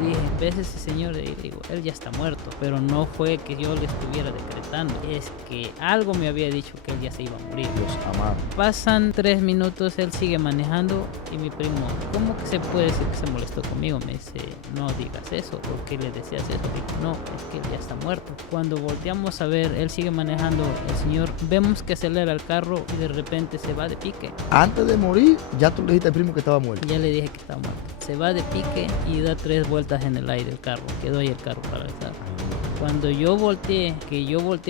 le dije, ¿ves ese señor de ahí? Le digo, él ya está muerto, pero no fue que yo le estuviera decretando, es que algo me había dicho que él ya se iba a morir. Dios amado. Pasan 3 minutos, él sigue manejando y mi primo, ¿cómo que se puede decir que se molestó conmigo? Me dice, no digas eso, ¿por qué le decías eso? Digo, no, es que él ya está muerto. Cuando volteamos a ver, él sigue manejando, el señor, vemos que acelera el carro y de repente se va de pique. Antes de morir, ya tú le dijiste al primo que estaba muerto. Ya le dije que estaba muerto. Se va de pique y da 3 vueltas en el aire el carro. Quedó ahí el carro paralizado. Cuando yo volteé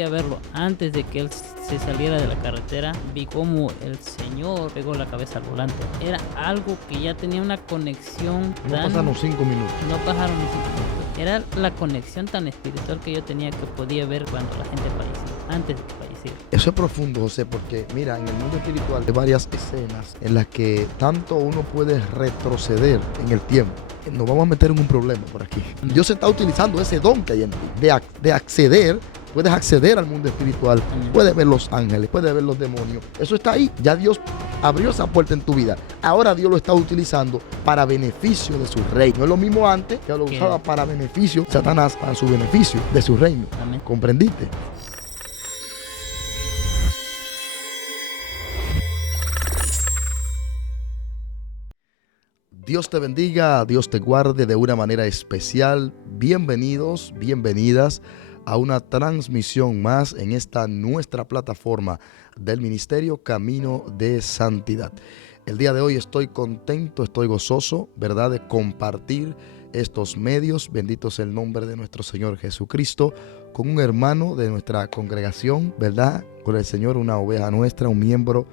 a verlo antes de que él se saliera de la carretera, vi como el señor pegó la cabeza al volante. Era algo que ya tenía una conexión No pasaron 5 minutos. No pasaron ni 5 minutos. Era la conexión tan espiritual que yo tenía que podía ver cuando la gente fallecía, antes de que falleciera. Eso es profundo, José, porque mira, en el mundo espiritual hay varias escenas en las que tanto uno puede retroceder en el tiempo. Nos vamos a meter en un problema por aquí. Dios está utilizando ese don que hay en ti, de acceder. Puedes acceder al mundo espiritual, puedes ver los ángeles, puedes ver los demonios. Eso está ahí. Ya Dios abrió esa puerta en tu vida. Ahora Dios lo está utilizando para beneficio de su reino. No es lo mismo antes, que lo usaba para beneficio, Satanás para su beneficio de su reino. Amén. ¿Comprendiste? Dios te bendiga, Dios te guarde de una manera especial. Bienvenidos, bienvenidas a una transmisión más en esta nuestra plataforma del Ministerio Camino de Santidad. El día de hoy estoy contento, estoy gozoso, ¿verdad?, de compartir estos medios, bendito sea el nombre de nuestro Señor Jesucristo, con un hermano de nuestra congregación, ¿verdad?, con el Señor, una oveja nuestra, un miembro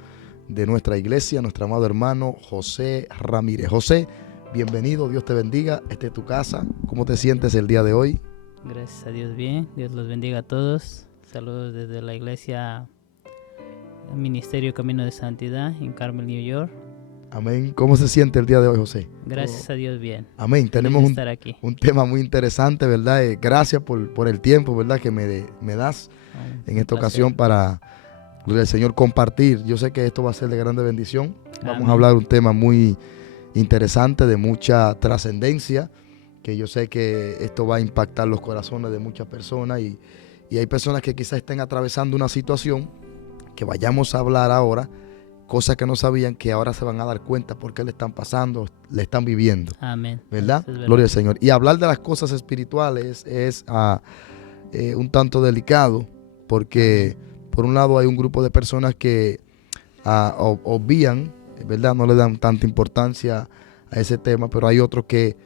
de nuestra iglesia, nuestro amado hermano José Ramírez. José, bienvenido, Dios te bendiga, esta es tu casa. ¿Cómo te sientes el día de hoy? Gracias a Dios, bien. Dios los bendiga a todos. Saludos desde la iglesia Ministerio Camino de Santidad en Carmel, New York. Amén. ¿Cómo se siente el día de hoy, José? Gracias a Dios, bien. Amén. Tenemos aquí. un tema muy interesante, ¿verdad? Gracias por el tiempo, ¿verdad?, que me das en esta ocasión para, gloria al Señor, compartir. Yo sé que esto va a ser de grande bendición. Vamos Amén. a hablar un tema muy interesante, de mucha trascendencia, que yo sé que esto va a impactar los corazones de muchas personas y hay personas que quizás estén atravesando una situación que vayamos a hablar ahora, cosas que no sabían, que ahora se van a dar cuenta porque le están pasando, le están viviendo. Amén. ¿Verdad? Es verdad. Gloria al Señor. Y hablar de las cosas espirituales es un tanto delicado porque por un lado hay un grupo de personas que obvian, ¿verdad?, no le dan tanta importancia a ese tema, pero hay otros que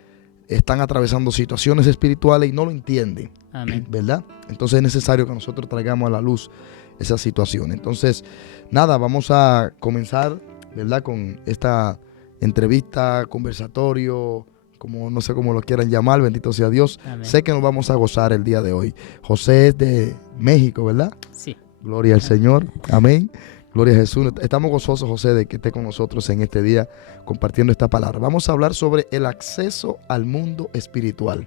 están atravesando situaciones espirituales y no lo entienden. Amén. ¿Verdad? Entonces es necesario que nosotros traigamos a la luz esa situación. Entonces, nada, vamos a comenzar, ¿verdad?, con esta entrevista, conversatorio, como no sé cómo lo quieran llamar, bendito sea Dios. Amén. Sé que nos vamos a gozar el día de hoy. José es de México, ¿verdad? Sí. Gloria al Señor. Amén. Gloria a Jesús. Estamos gozosos, José, de que esté con nosotros en este día compartiendo esta palabra. Vamos a hablar sobre el acceso al mundo espiritual.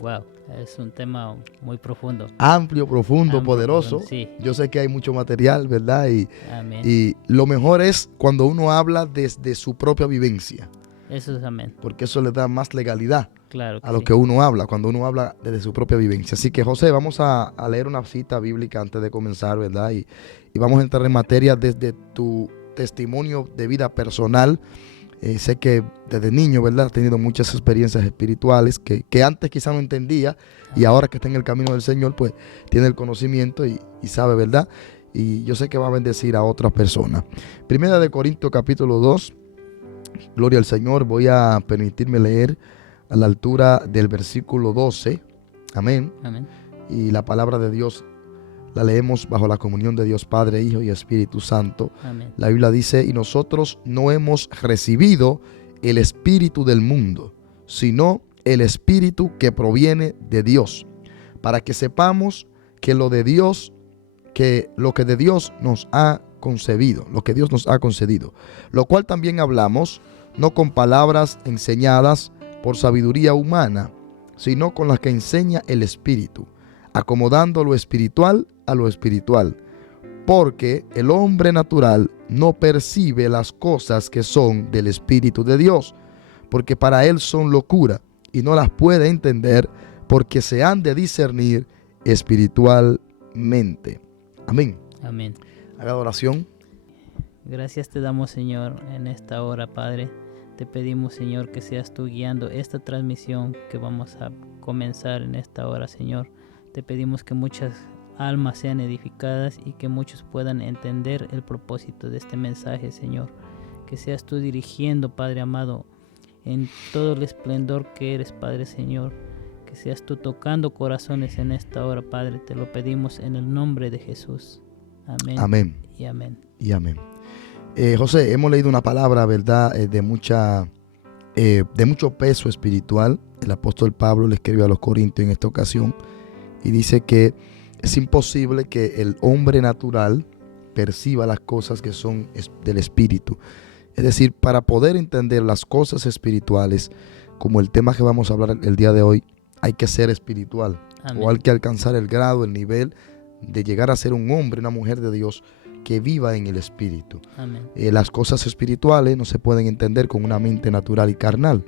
Wow, es un tema muy profundo. Amplio, profundo, Amplio, poderoso. sí. Yo sé que hay mucho material, ¿verdad? Amén. Y lo mejor es cuando uno habla desde su propia vivencia, Eso es amén. porque eso le da más legalidad Claro a lo sí. que uno habla, cuando uno habla desde su propia vivencia. Así que, José, vamos a leer una cita bíblica antes de comenzar, ¿verdad? Y vamos a entrar en materia desde tu testimonio de vida personal. Sé que desde niño, ¿verdad?, has tenido muchas experiencias espirituales que antes quizá no entendía y ahora que está en el camino del Señor, pues tiene el conocimiento y sabe, ¿verdad? Y yo sé que va a bendecir a otras personas. Primera de Corintios capítulo 2, gloria al Señor. Voy a permitirme leer a la altura del versículo 12. Amén. Amén. Y la palabra de Dios la leemos bajo la comunión de Dios Padre, Hijo y Espíritu Santo. Amén. La Biblia dice, y nosotros no hemos recibido el espíritu del mundo, sino el espíritu que proviene de Dios, para que sepamos que lo que de Dios nos ha concebido, lo que Dios nos ha concedido, lo cual también hablamos, no con palabras enseñadas por sabiduría humana, sino con las que enseña el Espíritu, acomodando lo espiritual a lo espiritual, porque el hombre natural no percibe las cosas que son del Espíritu de Dios, porque para él son locura, y no las puede entender porque se han de discernir espiritualmente. Amén. Amén. Haga oración. Gracias te damos, Señor, en esta hora, Padre. Te pedimos, Señor, que seas tú guiando esta transmisión que vamos a comenzar en esta hora, Señor. Te pedimos que muchas almas sean edificadas y que muchos puedan entender el propósito de este mensaje, Señor. Que seas tú dirigiendo, Padre amado, en todo el esplendor que eres, Padre Señor. Que seas tú tocando corazones en esta hora, Padre. Te lo pedimos en el nombre de Jesús. Amén. Amén. Y amén. Y amén. José, hemos leído una palabra, ¿verdad? De mucho peso espiritual. El apóstol Pablo le escribió a los Corintios en esta ocasión y dice que es imposible que el hombre natural perciba las cosas que son del espíritu. Es decir, para poder entender las cosas espirituales, como el tema que vamos a hablar el día de hoy, hay que ser espiritual. Amén. O hay que alcanzar el grado, el nivel de llegar a ser un hombre, una mujer de Dios que viva en el espíritu. Las cosas espirituales no se pueden entender con una mente natural y carnal,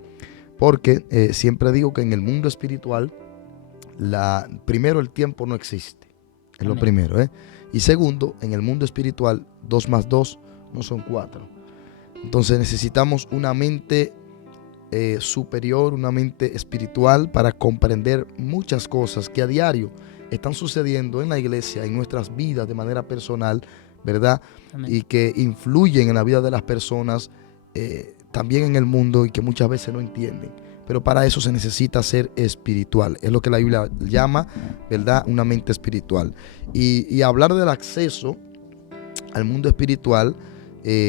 porque siempre digo que en el mundo espiritual, primero, el tiempo no existe, es Amén. Lo primero, y segundo, en el mundo espiritual 2 más 2 no son 4. Entonces necesitamos una mente superior, una mente espiritual para comprender muchas cosas que a diario están sucediendo en la iglesia, en nuestras vidas de manera personal, ¿verdad? Amén. Y que influyen en la vida de las personas, también en el mundo, y que muchas veces no entienden. Pero para eso se necesita ser espiritual. Es lo que la Biblia llama, ¿verdad?, una mente espiritual. Y hablar del acceso al mundo espiritual,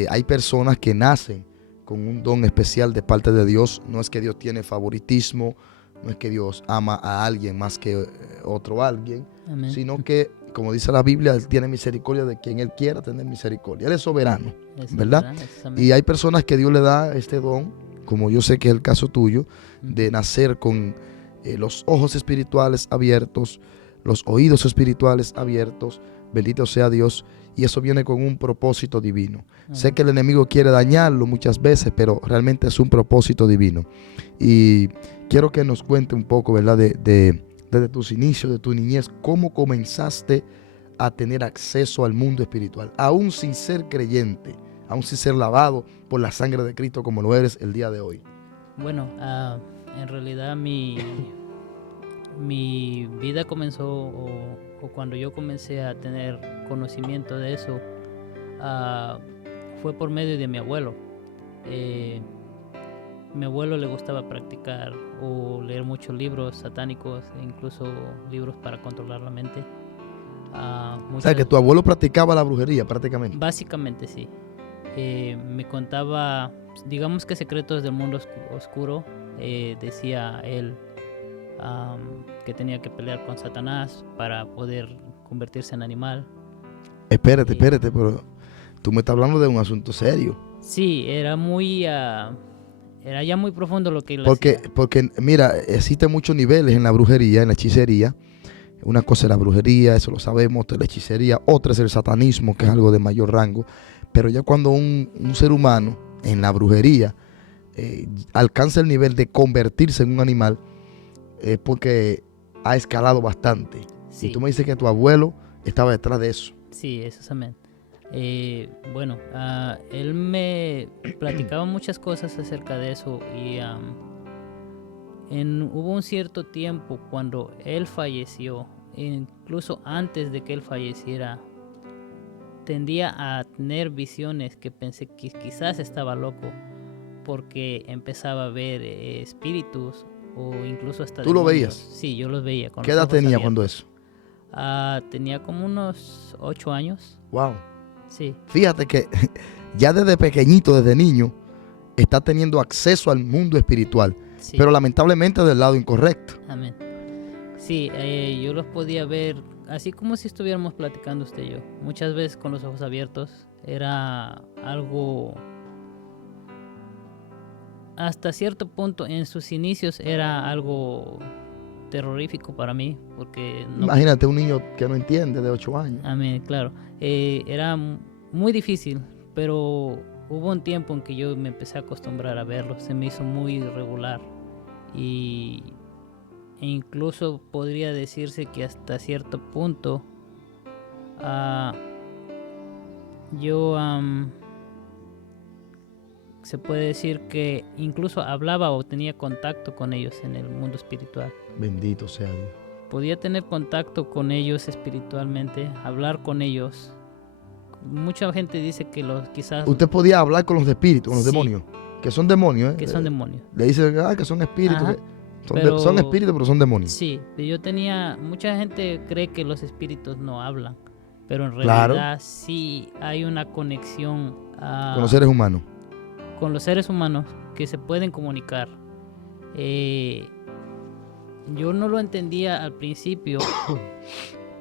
hay personas que nacen con un don especial de parte de Dios. No es que Dios tiene favoritismo, no es que Dios ama a alguien más que otro alguien, Amén. Sino que, como dice la Biblia, Él tiene misericordia de quien Él quiera tener misericordia. Él es soberano, ¿verdad? Y hay personas que Dios le da este don, como yo sé que es el caso tuyo, de nacer con los ojos espirituales abiertos, los oídos espirituales abiertos, bendito sea Dios, y eso viene con un propósito divino. Sé que el enemigo quiere dañarlo muchas veces, pero realmente es un propósito divino. Y quiero que nos cuente un poco, ¿verdad?, desde tus inicios, de tu niñez, cómo comenzaste a tener acceso al mundo espiritual, aún sin ser creyente, aún sin ser lavado por la sangre de Cristo como lo eres el día de hoy. Bueno, en realidad mi vida comenzó, o cuando yo comencé a tener conocimiento de eso, fue por medio de mi abuelo. Mi abuelo le gustaba practicar o leer muchos libros satánicos, e incluso libros para controlar la mente. O sea, que tu abuelo practicaba la brujería prácticamente. Básicamente sí. Me contaba, digamos que secretos del mundo oscuro. Decía él que tenía que pelear con Satanás para poder convertirse en animal. Espérate, pero tú me estás hablando de un asunto serio. Sí, era ya muy profundo lo que él hacía. Porque mira, existen muchos niveles en la brujería, en la hechicería. Una cosa es la brujería, eso lo sabemos, otra es la hechicería, otra es el satanismo, que es algo de mayor rango. Pero ya cuando un ser humano en la brujería alcanza el nivel de convertirse en un animal, es porque ha escalado bastante. Sí. Y tú me dices que tu abuelo estaba detrás de eso. Sí, eso es amén. Bueno, él me platicaba muchas cosas acerca de eso, y hubo un cierto tiempo cuando él falleció, incluso antes de que él falleciera, tendía a tener visiones que pensé que quizás estaba loco, porque empezaba a ver espíritus o incluso hasta ¿Tú demonios. lo veías? Sí, yo los veía. ¿Qué edad tenía cuando eso? Tenía como unos 8 años. Wow. Sí. Fíjate que ya desde pequeñito, desde niño, está teniendo acceso al mundo espiritual, sí. Pero lamentablemente del lado incorrecto. Amén. Sí, yo los podía ver así como si estuviéramos platicando usted y yo, muchas veces con los ojos abiertos. Era algo, hasta cierto punto en sus inicios era algo terrorífico para mí, porque imagínate un niño que no entiende de 8 años. Amén, claro. Era muy difícil, pero hubo un tiempo en que yo me empecé a acostumbrar a verlo, se me hizo muy irregular, e incluso podría decirse que hasta cierto punto yo se puede decir que incluso hablaba o tenía contacto con ellos en el mundo espiritual. Bendito sea Dios. Podía tener contacto con ellos espiritualmente, hablar con ellos. Mucha gente dice que quizás... Usted podía hablar con los espíritus, con los Sí. demonios, que son demonios, ¿eh? Que son demonios. Le dicen que son espíritus, Ajá, son espíritus, pero son demonios. Sí, mucha gente cree que los espíritus no hablan, pero en Claro. realidad sí hay una conexión Con los seres humanos. con los seres humanos que se pueden comunicar. Yo no lo entendía al principio,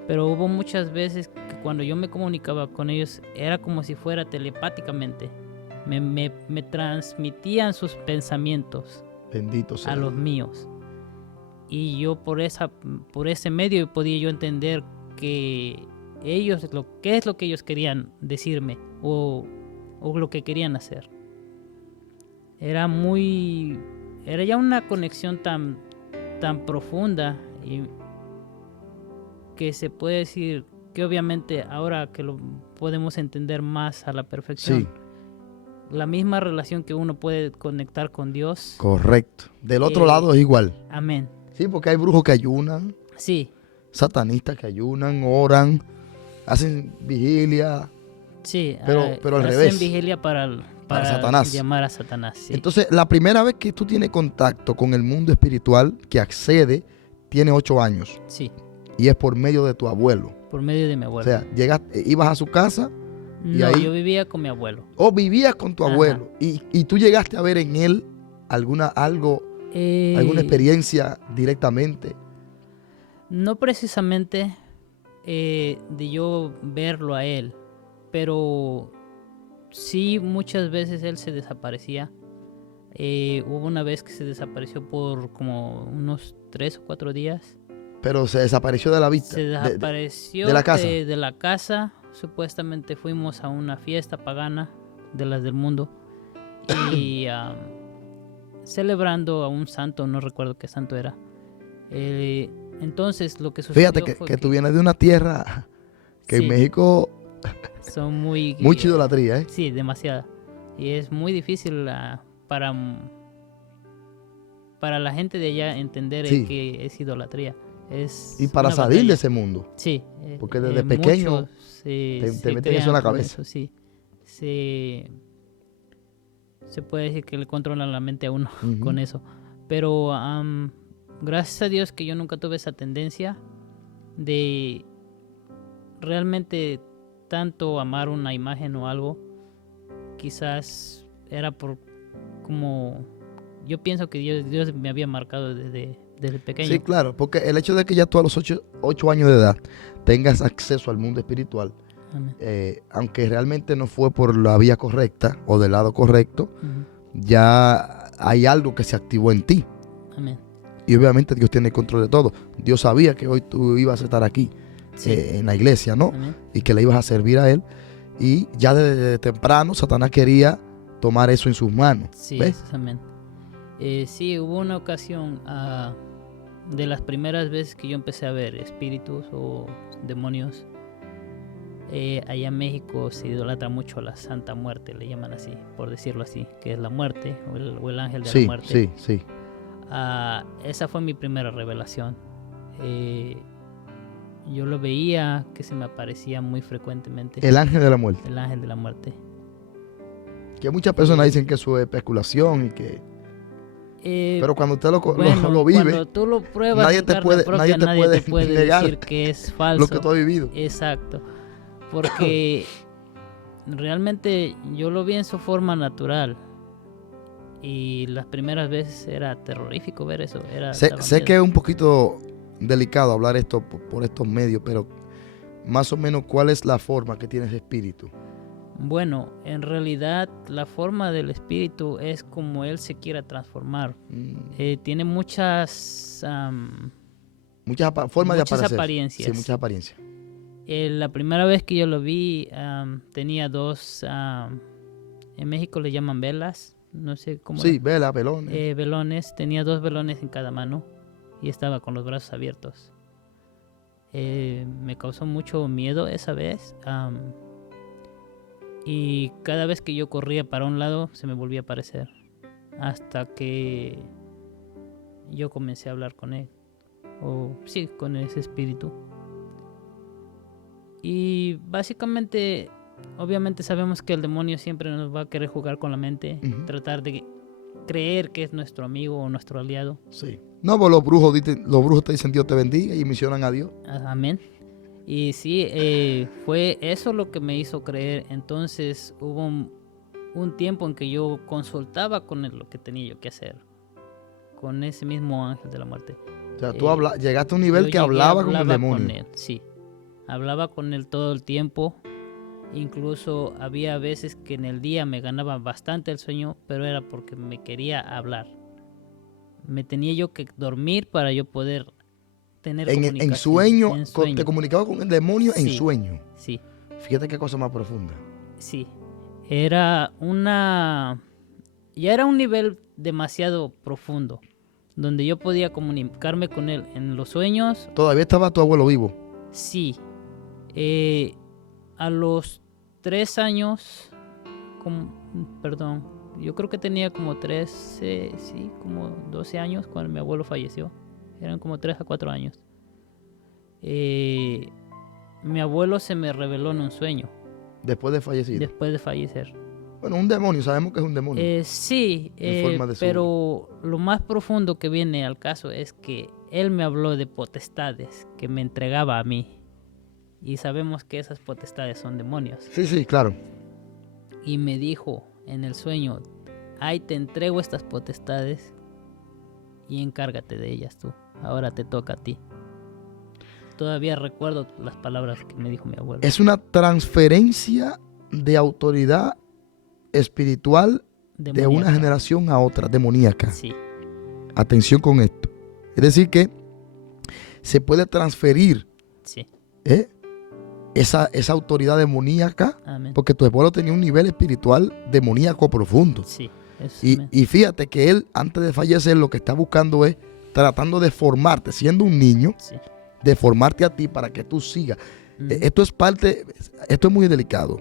pero hubo muchas veces que cuando yo me comunicaba con ellos era como si fuera telepáticamente. Me transmitían sus pensamientos Bendito sea a los Dios. míos. Y yo por ese medio podía yo entender que qué es lo que ellos querían decirme o lo que querían hacer. Era ya una conexión tan profunda y que se puede decir que obviamente ahora que lo podemos entender más a la perfección, Sí. la misma relación que uno puede conectar con Dios. Correcto. Del otro lado es igual. Amén. Sí, porque hay brujos que ayunan, Sí, satanistas que ayunan, oran, hacen vigilia. sí. Pero al hacen revés. vigilia para Satanás. llamar a Satanás. Sí. Entonces, la primera vez que tú tienes contacto con el mundo espiritual, que accede, tiene 8 años. Sí, Y es por medio de tu abuelo. por medio de mi O abuelo. sea, ibas a su casa y no, ahí- yo vivía con mi abuelo. o vivías con tu Ajá. abuelo. Y tú llegaste a ver en él alguna experiencia directamente. No precisamente de yo verlo a él, pero sí muchas veces él se desaparecía. Hubo una vez que se desapareció por como unos 3 o 4 días. Pero se desapareció de la vista. Se desapareció de la casa. de la casa. Supuestamente fuimos a una fiesta pagana de las del mundo y celebrando a un santo, no recuerdo qué santo era. Entonces lo que sucedió Fíjate fue que tú vienes de una tierra que sí, en México son muy mucha idolatría, ¿eh? Sí, demasiada. Y es muy difícil para la gente de allá entender Sí. que es idolatría. Es Y para una salir de batalla. ese mundo. Sí. Porque desde pequeño muchos te meten eso en la crean con cabeza. eso, sí. Se puede decir que le controlan la mente a uno Ujú. con eso. Pero gracias a Dios que yo nunca tuve esa tendencia de realmente tanto amar una imagen o algo. Quizás era por como yo pienso que Dios me había marcado desde pequeño. Sí, claro, porque el hecho de que ya tú a los 8 años de edad tengas acceso al mundo espiritual, Amén. aunque realmente no fue por la vía correcta o del lado correcto, Ujú. ya hay algo que se activó en ti. Amén. Y obviamente Dios tiene el control de todo. Dios sabía que hoy tú ibas a estar aquí, Sí. en la iglesia, ¿no? Amén. Y que le ibas a servir a Él. Y ya desde temprano Satanás quería tomar eso en sus manos. Sí, ¿Ves? eso es amén. Sí, hubo una ocasión de las primeras veces que yo empecé a ver espíritus o demonios. Allá en México se idolatra mucho a la Santa Muerte, le llaman así, por decirlo así, que es la muerte o el ángel de la Sí, muerte. sí, sí. Esa fue mi primera revelación. Yo lo veía que se me aparecía muy frecuentemente. El ángel de la muerte. El ángel de la muerte. Que muchas personas dicen que eso es especulación y que... Pero cuando usted Bueno, lo vive, cuando tú lo pruebas nadie en te carne puede- propia, nadie te nadie puede te puede negar decir que es falso. lo que tú has vivido. Exacto. Porque realmente yo lo vi en su forma natural. Y las primeras veces era terrorífico ver eso. Daba Sé miedo. que es un poquito delicado hablar esto por estos medios, pero más o menos, ¿cuál es la forma que tiene ese espíritu? Bueno, en realidad la forma del espíritu es como él se quiera transformar. Tiene muchas Muchas formas de muchas aparecer. apariencias. Sí, muchas apariencias. La primera vez que yo lo vi tenía 2, en México le llaman velas, no sé cómo. Sí, vela, velones. Velones, tenía 2 velones en cada mano y estaba con los brazos abiertos. Me causó mucho miedo esa vez. Y cada vez que yo corría para un lado se me volvía a aparecer. Hasta que yo comencé a hablar con él. Sí, con ese espíritu. Y básicamente, obviamente sabemos que el demonio siempre nos va a querer jugar con la mente. Tratar de creer que es nuestro amigo o nuestro aliado. Sí. No, pues los brujos te dicen Dios te bendiga y mencionan a Dios. Amén. Y sí, fue eso lo que me hizo creer. Entonces hubo un tiempo en que yo consultaba con él lo que tenía yo que hacer. Con ese mismo ángel de la muerte. O sea, tú llegaste a un nivel que hablaba con el demonio. Con él, sí. Hablaba con él todo el tiempo. Incluso había veces que en el día me ganaba bastante el sueño, pero era porque me quería hablar. Me tenía yo que dormir para yo poder tener comunicación. En sueño, te comunicaba con el demonio en sueño. Sí. Fíjate qué cosa más profunda. Sí. Ya era un nivel demasiado profundo, donde yo podía comunicarme con él en los sueños. ¿Todavía estaba tu abuelo vivo? Sí. A los 3 años, yo creo que tenía como 13, sí, como 12 años cuando mi abuelo falleció. Eran como 3 a 4 años. Mi abuelo se me reveló en un sueño. ¿Después de fallecer? Después de fallecer. Bueno, un demonio, sabemos que es un demonio. Sí, pero lo más profundo que viene al caso es que él me habló de potestades que me entregaba a mí. Y sabemos que esas potestades son demonios. Sí, claro. Y me dijo en el sueño, ahí te entrego estas potestades y encárgate de ellas tú. Ahora te toca a ti. Todavía recuerdo las palabras que me dijo mi abuelo. Es una transferencia de autoridad espiritual demoníaca. De una generación a otra, demoníaca. Sí. Atención con esto. Es decir que se puede transferir. Sí. Esa autoridad demoníaca. Amén. Porque tu abuelo tenía un nivel espiritual demoníaco profundo. Sí. Y fíjate que él, antes de fallecer, lo que está buscando es tratando de formarte, siendo un niño, sí, de formarte a ti para que tú sigas. Esto es muy delicado.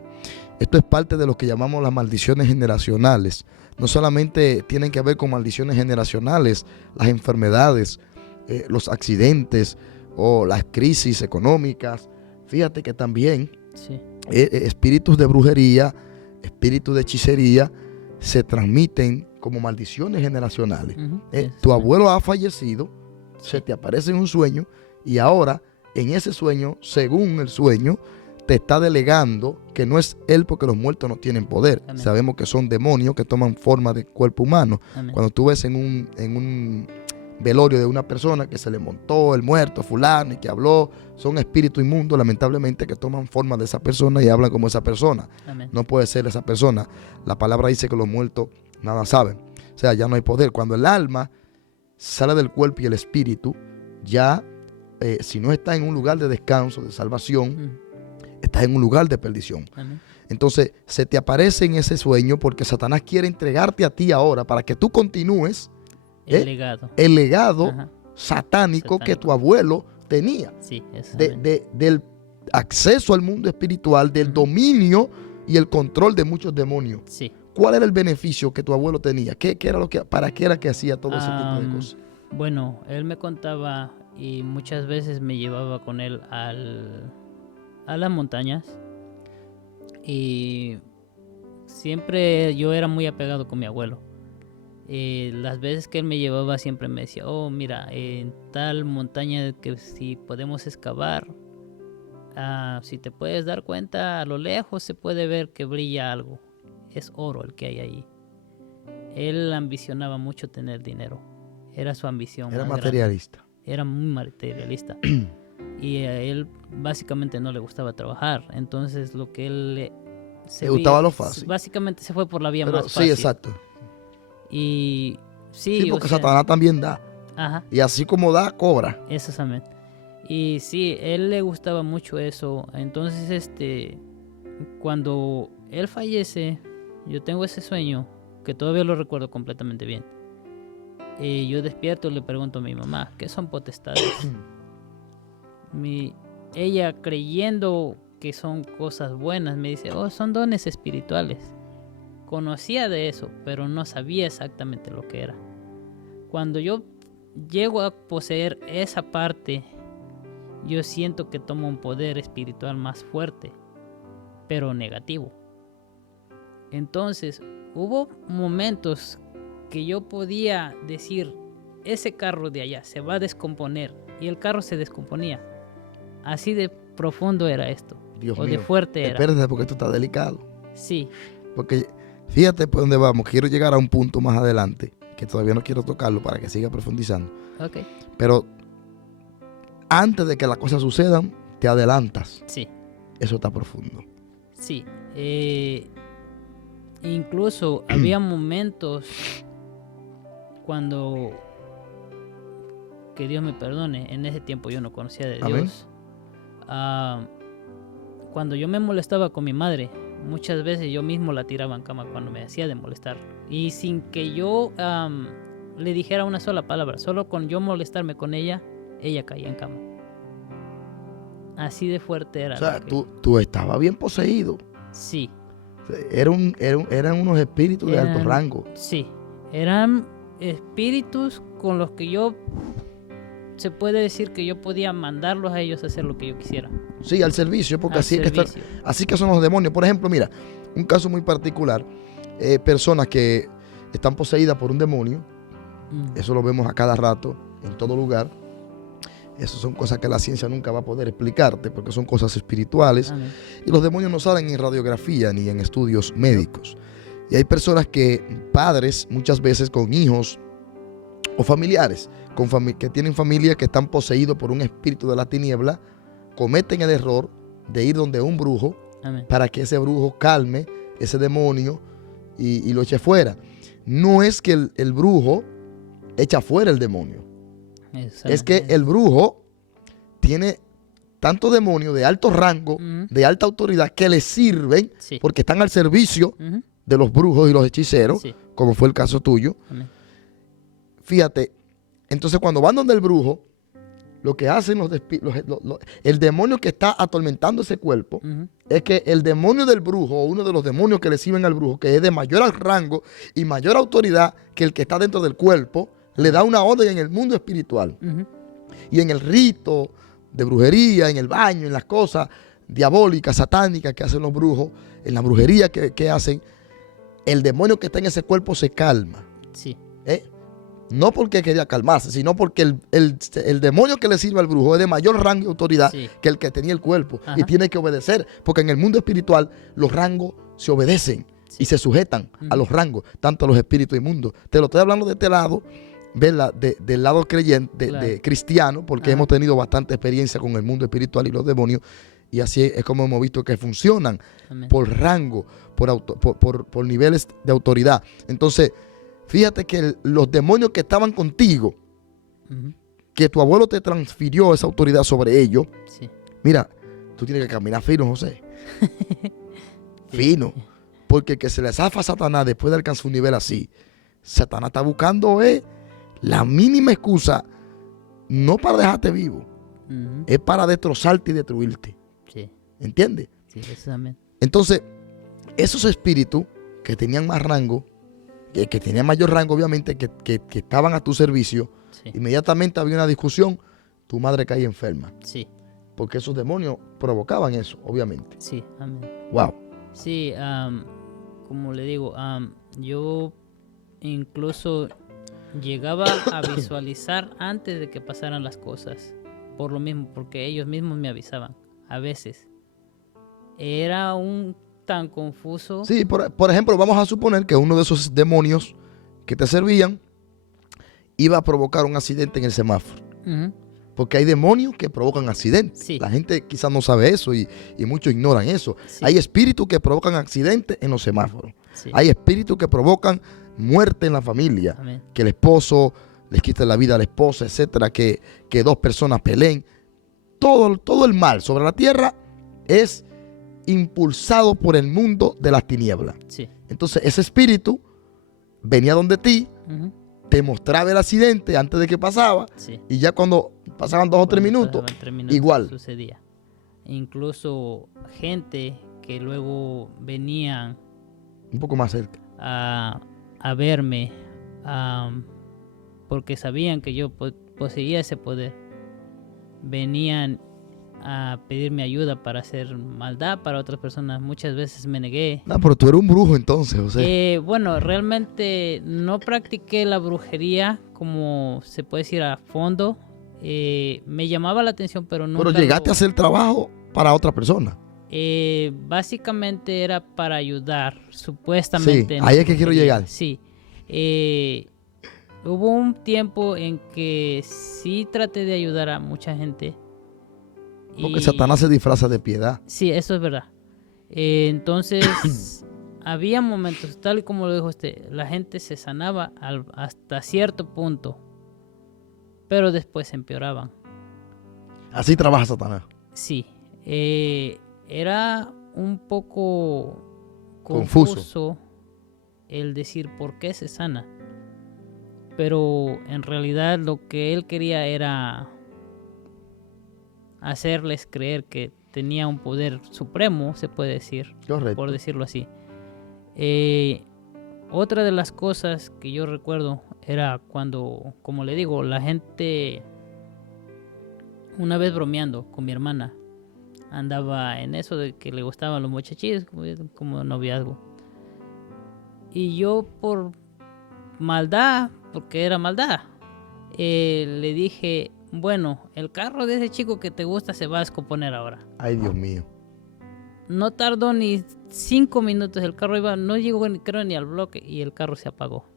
Esto es parte de lo que llamamos las maldiciones generacionales. No solamente tienen que ver con maldiciones generacionales, las enfermedades, los accidentes o las crisis económicas. Fíjate que también sí, espíritus de brujería, espíritus de hechicería se transmiten como maldiciones generacionales. Tu abuelo ha fallecido, sí, se te aparece en un sueño y ahora en ese sueño, según el sueño, te está delegando que no es él porque los muertos no tienen poder. Amén. Sabemos que son demonios que toman forma de cuerpo humano. Amén. Cuando tú ves en un velorio de una persona que se le montó el muerto fulano y que habló, son espíritus inmundos lamentablemente que toman forma de esa persona y hablan como esa persona. Amén. No puede ser esa persona. La palabra dice que los muertos nada saben. O sea, ya no hay poder. Cuando el alma sale del cuerpo y el espíritu, ya si no está en un lugar de descanso, de salvación, estás en un lugar de perdición. Amén. Entonces se te aparece en ese sueño porque Satanás quiere entregarte a ti ahora para que tú continúes el legado satánico que tu abuelo tenía. Sí, del acceso al mundo espiritual, del dominio y el control de muchos demonios. Sí. ¿Cuál era el beneficio que tu abuelo tenía? ¿Para qué era que hacía todo ese tipo de cosas? Bueno, él me contaba y muchas veces me llevaba con él a las montañas y siempre yo era muy apegado con mi abuelo. Las veces que él me llevaba siempre me decía, oh mira, en tal montaña que si podemos excavar, si te puedes dar cuenta, a lo lejos se puede ver que brilla algo, es oro el que hay ahí. Él ambicionaba mucho tener dinero, era su ambición. Era materialista. Grande. Era muy materialista. Y a él básicamente no le gustaba trabajar. Entonces lo que él le gustaba lo fácil. Básicamente se fue por la vía más fácil. Sí, exacto. Y sí, porque Satanás también da. Ajá. Y así como da, cobra. Exactamente. Y sí, él le gustaba mucho eso. Entonces, cuando él fallece, yo tengo ese sueño porque todavía lo recuerdo completamente bien. Yo despierto y le pregunto a mi mamá, ¿qué son potestades? Ella, creyendo que son cosas buenas, me dice, oh, son dones espirituales. Conocía de eso, pero no sabía exactamente lo que era. Cuando yo llego a poseer esa parte, yo siento que tomo un poder espiritual más fuerte, pero negativo. Entonces, hubo momentos que yo podía decir, ese carro de allá se va a descomponer, y el carro se descomponía. Así de profundo era esto. Dios o mío, de fuerte era. Espérate, porque esto está delicado. Sí. Porque fíjate por dónde vamos. Quiero llegar a un punto más adelante, que todavía no quiero tocarlo para que siga profundizando. Okay. Pero antes de que las cosas sucedan, te adelantas. Sí. Eso está profundo. Sí. Incluso había momentos cuando, que Dios me perdone, en ese tiempo yo no conocía de Amén. Dios. Cuando yo me molestaba con mi madre, muchas veces yo mismo la tiraba en cama cuando me hacía de molestar. Y sin que yo le dijera una sola palabra, solo con yo molestarme con ella, ella caía en cama. Así de fuerte era. O sea, tú estabas bien poseído. Sí. Eran unos espíritus de alto rango. Sí, eran espíritus con los que yo, se puede decir que yo podía mandarlos a ellos a hacer lo que yo quisiera. Sí, al servicio, porque Al así servicio. es que así que son los demonios. Por ejemplo, mira, un caso muy particular, personas que están poseídas por un demonio, eso lo vemos a cada rato, en todo lugar. Esas son cosas que la ciencia nunca va a poder explicarte, porque son cosas espirituales. Amén. Y los demonios no salen en radiografía ni en estudios médicos. Y hay personas padres, muchas veces con hijos o familiares, que tienen familias que están poseídos por un espíritu de la tiniebla, cometen el error de ir donde un brujo. Amén. Para que ese brujo calme ese demonio y lo eche fuera. No es que el brujo echa fuera el demonio. Es que el brujo tiene tanto demonio de alto rango, de alta autoridad, que le sirven, sí, porque están al servicio de los brujos y los hechiceros, sí, como fue el caso tuyo. amén, Fíjate, entonces cuando van donde el brujo, lo que hacen el demonio que está atormentando ese cuerpo, es que el demonio del brujo, o uno de los demonios que le sirven al brujo, que es de mayor rango y mayor autoridad que el que está dentro del cuerpo, le da una orden en el mundo espiritual. Y en el rito de brujería, en el baño, en las cosas diabólicas, satánicas que hacen los brujos, en la brujería que hacen, el demonio que está en ese cuerpo se calma. sí, No porque quería calmarse, sino porque el demonio que le sirve al brujo es de mayor rango y autoridad, sí, que el que tenía el cuerpo. Ajá. Y tiene que obedecer, porque en el mundo espiritual los rangos se obedecen, sí, y se sujetan a los rangos, tanto a los espíritus inmundos. Te lo estoy hablando de este lado, ¿verdad? Del lado creyente, claro, de cristiano, porque Ajá. hemos tenido bastante experiencia con el mundo espiritual y los demonios, y así es como hemos visto que funcionan amén, por rango, por niveles de autoridad. Entonces, fíjate que los demonios que estaban contigo, que tu abuelo te transfirió esa autoridad sobre ellos, sí, mira, tú tienes que caminar fino, José. Fino. Porque el que se le zafa a Satanás después de alcanzar un nivel así, Satanás está buscando la mínima excusa, no para dejarte vivo, es para destrozarte y destruirte. sí, ¿Entiendes? sí, eso es amén, Entonces, esos espíritus que tenían más rango, que tenían mayor rango, obviamente, que estaban a tu servicio, sí, inmediatamente había una discusión, tu madre caía enferma. sí, Porque esos demonios provocaban eso, obviamente. sí, amén. Wow. Sí, como le digo, yo incluso llegaba a visualizar antes de que pasaran las cosas, por lo mismo, porque ellos mismos me avisaban, a veces. Era tan confuso. Sí, por ejemplo, vamos a suponer que uno de esos demonios que te servían iba a provocar un accidente en el semáforo. Porque hay demonios que provocan accidentes. Sí. La gente quizás no sabe eso y muchos ignoran eso. Sí. Hay espíritus que provocan accidentes en los semáforos. Sí. Hay espíritus que provocan muerte en la familia. Amén. Que el esposo les quite la vida a la esposa, etcétera. Que dos personas peleen. Todo el mal sobre la tierra es impulsado por el mundo de las tinieblas. Sí. Entonces ese espíritu venía donde ti, Ujú. te mostraba el accidente antes de que pasaba, Sí. y ya cuando pasaban 2 o 3 Cuando minutos, pasaban 3 minutos, igual. sucedía. Incluso gente que luego venían Un poco más cerca. a verme, porque sabían que yo poseía ese poder, venían a pedirme ayuda para hacer maldad para otras personas. Muchas veces me negué. No, pero tú eres un brujo entonces, José. Bueno, realmente no practiqué la brujería, como se puede decir, a fondo. Me llamaba la atención, pero nunca Pero llegaste a hacer trabajo para otra persona. básicamente era para ayudar, supuestamente. Sí, en ahí la es que quiero brujería. llegar. Sí. Hubo un tiempo en que sí traté de ayudar a mucha gente. Porque Satanás se disfraza de piedad. Sí, eso es verdad. Entonces, había momentos, tal y como lo dijo usted, la gente se sanaba hasta cierto punto, pero después empeoraban. Así trabaja Satanás. Sí, era un poco Confuso. confuso el decir por qué se sana, pero en realidad lo que él quería era hacerles creer que tenía un poder supremo, se puede decir, Correcto. por decirlo así. Otra de las cosas que yo recuerdo era cuando, como le digo, la gente, una vez bromeando con mi hermana, andaba en eso de que le gustaban los muchachillos como noviazgo. Y yo por maldad, porque era maldad, le dije, bueno, el carro de ese chico que te gusta se va a descomponer ahora. Ay, Dios mío. No tardó ni 5 minutos, el carro iba, no llegó creo ni al bloque y el carro se apagó,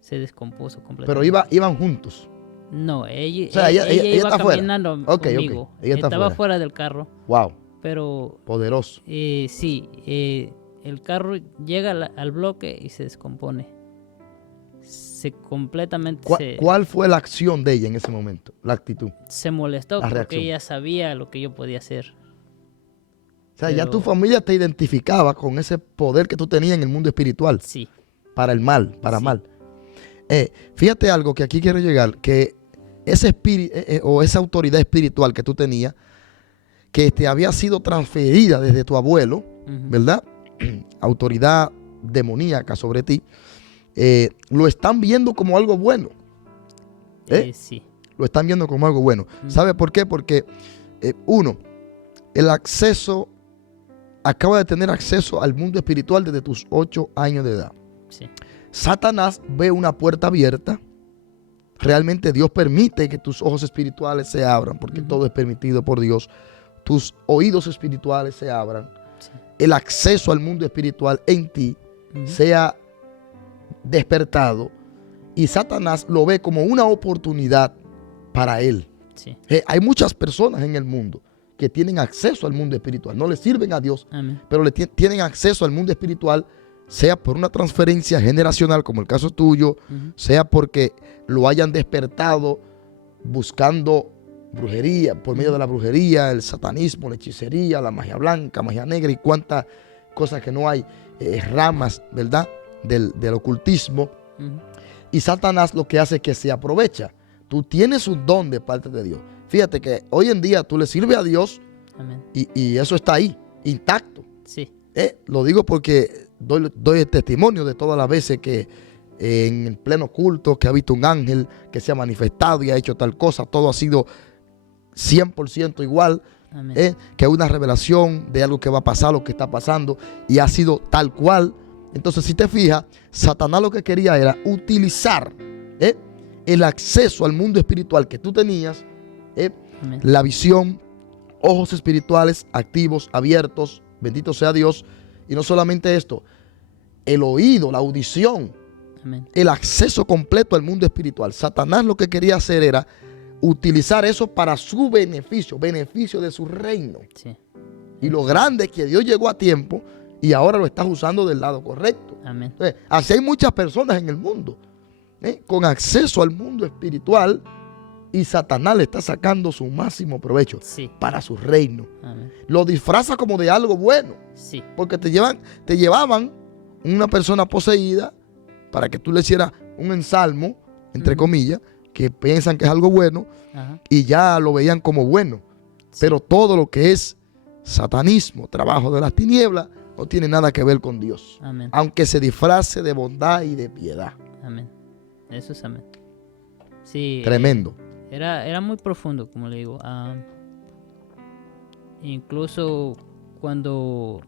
se descompuso completamente. Pero iban juntos. No, ella, O sea, ella iba está fuera. caminando Ok. conmigo. Ella está Estaba fuera. fuera del carro, Wow, pero poderoso. sí, el carro llega al bloque y se descompone. Completamente ¿Cuál fue la acción de ella en ese momento? La actitud. se molestó La porque reacción. ella sabía lo que yo podía hacer. O sea, ya Pero- tu familia te identificaba con ese poder que tú tenías en el mundo espiritual. Sí, Para el mal, para Sí. mal. Fíjate algo que aquí quiero llegar, que ese espíritu o esa autoridad espiritual que tú tenías, que te había sido transferida desde tu abuelo, ujú, ¿verdad? Autoridad demoníaca sobre ti, lo están viendo como algo bueno. sí, Lo están viendo como algo bueno. Ujú. ¿Sabe por qué? Porque uno, el acceso, acaba de tener acceso al mundo espiritual desde tus 8 años de edad. sí, Satanás ve una puerta abierta. Realmente Dios permite que tus ojos espirituales se abran, porque Ujú. todo es permitido por Dios. Tus oídos espirituales se abran. sí, El acceso al mundo espiritual en ti ujú, sea despertado. Y Satanás lo ve como una oportunidad para él. sí, Hay muchas personas en el mundo que tienen acceso al mundo espiritual. No le sirven a Dios, amén, pero tienen acceso al mundo espiritual, sea por una transferencia generacional, como el caso tuyo, ujú, sea porque lo hayan despertado buscando brujería, por medio de la brujería, el satanismo, la hechicería, la magia blanca, magia negra y cuantas cosas que no hay, ramas, ¿verdad? Del ocultismo. ujú, Y Satanás lo que hace es que se aprovecha. Tú tienes un don de parte de Dios. Fíjate que hoy en día tú le sirves a Dios amén, y eso está ahí, intacto. sí, Lo digo porque doy el testimonio de todas las veces que en el pleno culto que ha visto un ángel que se ha manifestado y ha hecho tal cosa. Todo ha sido 100% igual, amén, que es una revelación de algo que va a pasar, lo que está pasando, y ha sido tal cual. Entonces, si te fijas, Satanás lo que quería era utilizar el acceso al mundo espiritual que tú tenías, amén, la visión, ojos espirituales activos, abiertos, bendito sea Dios. Y no solamente esto, el oído, la audición, amén, el acceso completo al mundo espiritual. Satanás lo que quería hacer era utilizar eso para su beneficio, beneficio de su reino. sí, Y lo grande es que Dios llegó a tiempo y ahora lo estás usando del lado correcto. amén, Entonces, así hay muchas personas en el mundo con acceso al mundo espiritual y Satanás le está sacando su máximo provecho sí, para su reino. amén, Lo disfraza como de algo bueno, sí, porque te llevaban una persona poseída para que tú le hicieras un ensalmo, entre Ujú. comillas, que piensan que es algo bueno Ajá. y ya lo veían como bueno. Sí. Pero todo lo que es satanismo, trabajo de las tinieblas, no tiene nada que ver con Dios. Amén. Aunque se disfrace de bondad y de piedad. Amén. Eso es amén. Sí. Tremendo. Era muy profundo, como le digo. Incluso cuando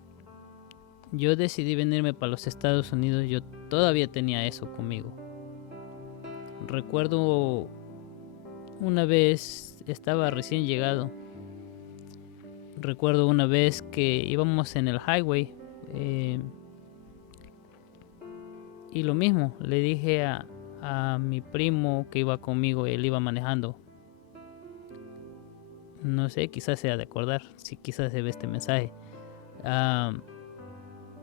yo decidí venirme para los Estados Unidos, yo todavía tenía eso conmigo. Recuerdo una vez, estaba recién llegado. Recuerdo una vez que íbamos en el highway y lo mismo, le dije a mi primo que iba conmigo, él iba manejando. No sé, quizás sea de acordar, si quizás se ve este mensaje.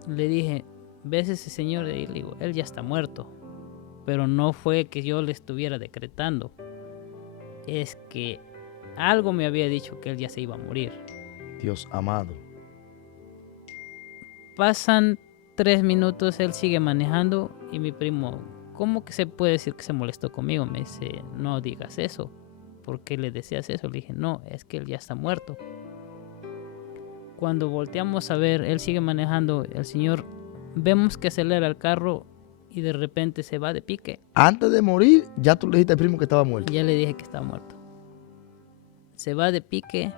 Le dije, ¿ves ese señor? Y le digo, él ya está muerto. Pero no fue que yo le estuviera decretando. Es que algo me había dicho que él ya se iba a morir. Dios amado. Pasan 3 minutos, él sigue manejando y mi primo, ¿cómo que se puede decir que se molestó conmigo? Me dice, no digas eso. ¿Por qué le decías eso? Le dije, no, es que él ya está muerto. Cuando volteamos a ver, él sigue manejando, el señor, vemos que acelera el carro y de repente se va de pique. Antes de morir, ya tú le dijiste al primo que estaba muerto. Ya le dije que estaba muerto. Se va de pique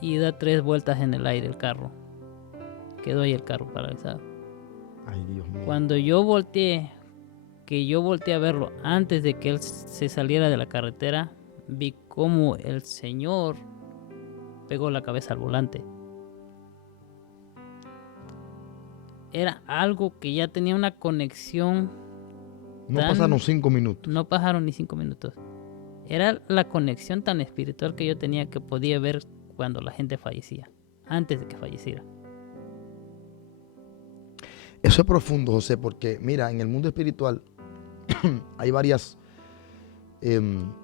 y da 3 vueltas en el aire el carro. Quedó ahí el carro paralizado. Ay, Dios mío. Cuando yo volteé a verlo antes de que él se saliera de la carretera, vi cómo el señor pegó la cabeza al volante. Era algo que ya tenía una conexión. No pasaron 5 minutos. No pasaron ni 5 minutos. Era la conexión tan espiritual que yo tenía que podía ver cuando la gente fallecía, antes de que falleciera. Eso es profundo, José, porque mira, en el mundo espiritual hay varias, no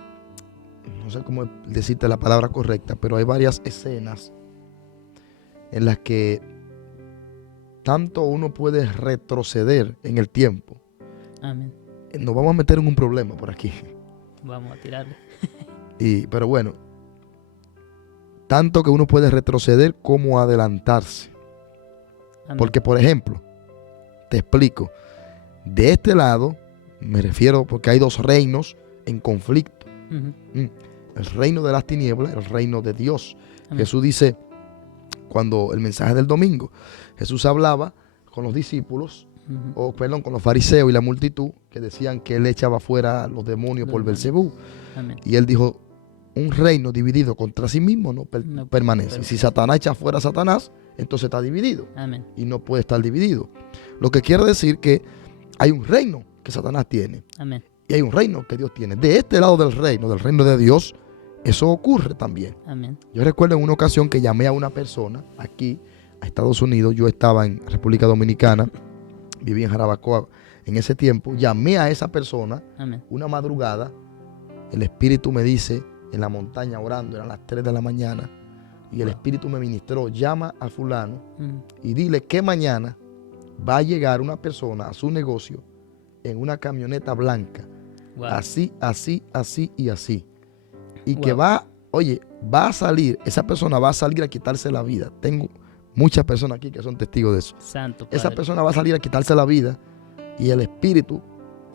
sé cómo decirte la palabra correcta, pero hay varias escenas en las que tanto uno puede retroceder en el tiempo. Amén. Nos vamos a meter en un problema por aquí. Vamos a tirarle. Pero bueno, tanto que uno puede retroceder como adelantarse. Amén. Porque, por ejemplo, te explico, de este lado, me refiero porque hay 2 reinos en conflicto. Uh-huh. El reino de las tinieblas, el reino de Dios. Amén. Jesús dice, cuando el mensaje del domingo, Jesús hablaba con los discípulos, Uh-huh. con los fariseos y la multitud, que decían que él echaba fuera a los demonios por Belcebú. Amén. Y él dijo, un reino dividido contra sí mismo no permanece. Si Satanás echa fuera a Satanás, entonces está dividido. Amén. Y no puede estar dividido. Lo que quiere decir que hay un reino que Satanás tiene. Amén. Y hay un reino que Dios tiene. De este lado del reino de Dios, eso ocurre también. Amén. Yo recuerdo en una ocasión que llamé a una persona aquí, a Estados Unidos. Yo estaba en República Dominicana, viví en Jarabacoa en ese tiempo. Llamé a esa persona. Amén. Una madrugada, el Espíritu me dice, en la montaña orando, eran las 3 de la mañana, y el Espíritu me ministró, llama a fulano y dile que mañana va a llegar una persona a su negocio en una camioneta blanca. Wow. Así, así, así y así. Y que va a salir, esa persona va a salir a quitarse la vida. Tengo muchas personas aquí que son testigos de eso. Santo Padre. Esa persona va a salir a quitarse la vida y el Espíritu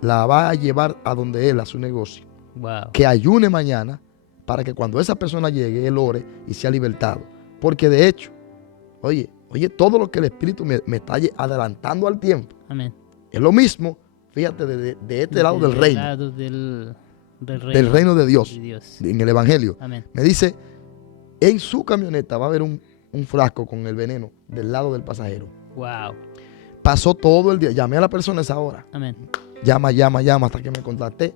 la va a llevar a donde él, a su negocio. Wow. Que ayune mañana para que cuando esa persona llegue, él ore y sea libertado. Porque de hecho, oye, todo lo que el Espíritu me está adelantando al tiempo. Amén. Es lo mismo, fíjate, de este lado del reino. Lado del reino de Dios, de Dios. en el Evangelio. Amén. Me dice, en su camioneta va a haber un frasco con el veneno del lado del pasajero. Wow. Pasó todo el día, llamé a la persona a esa hora. Amén. Llama hasta que me contacté.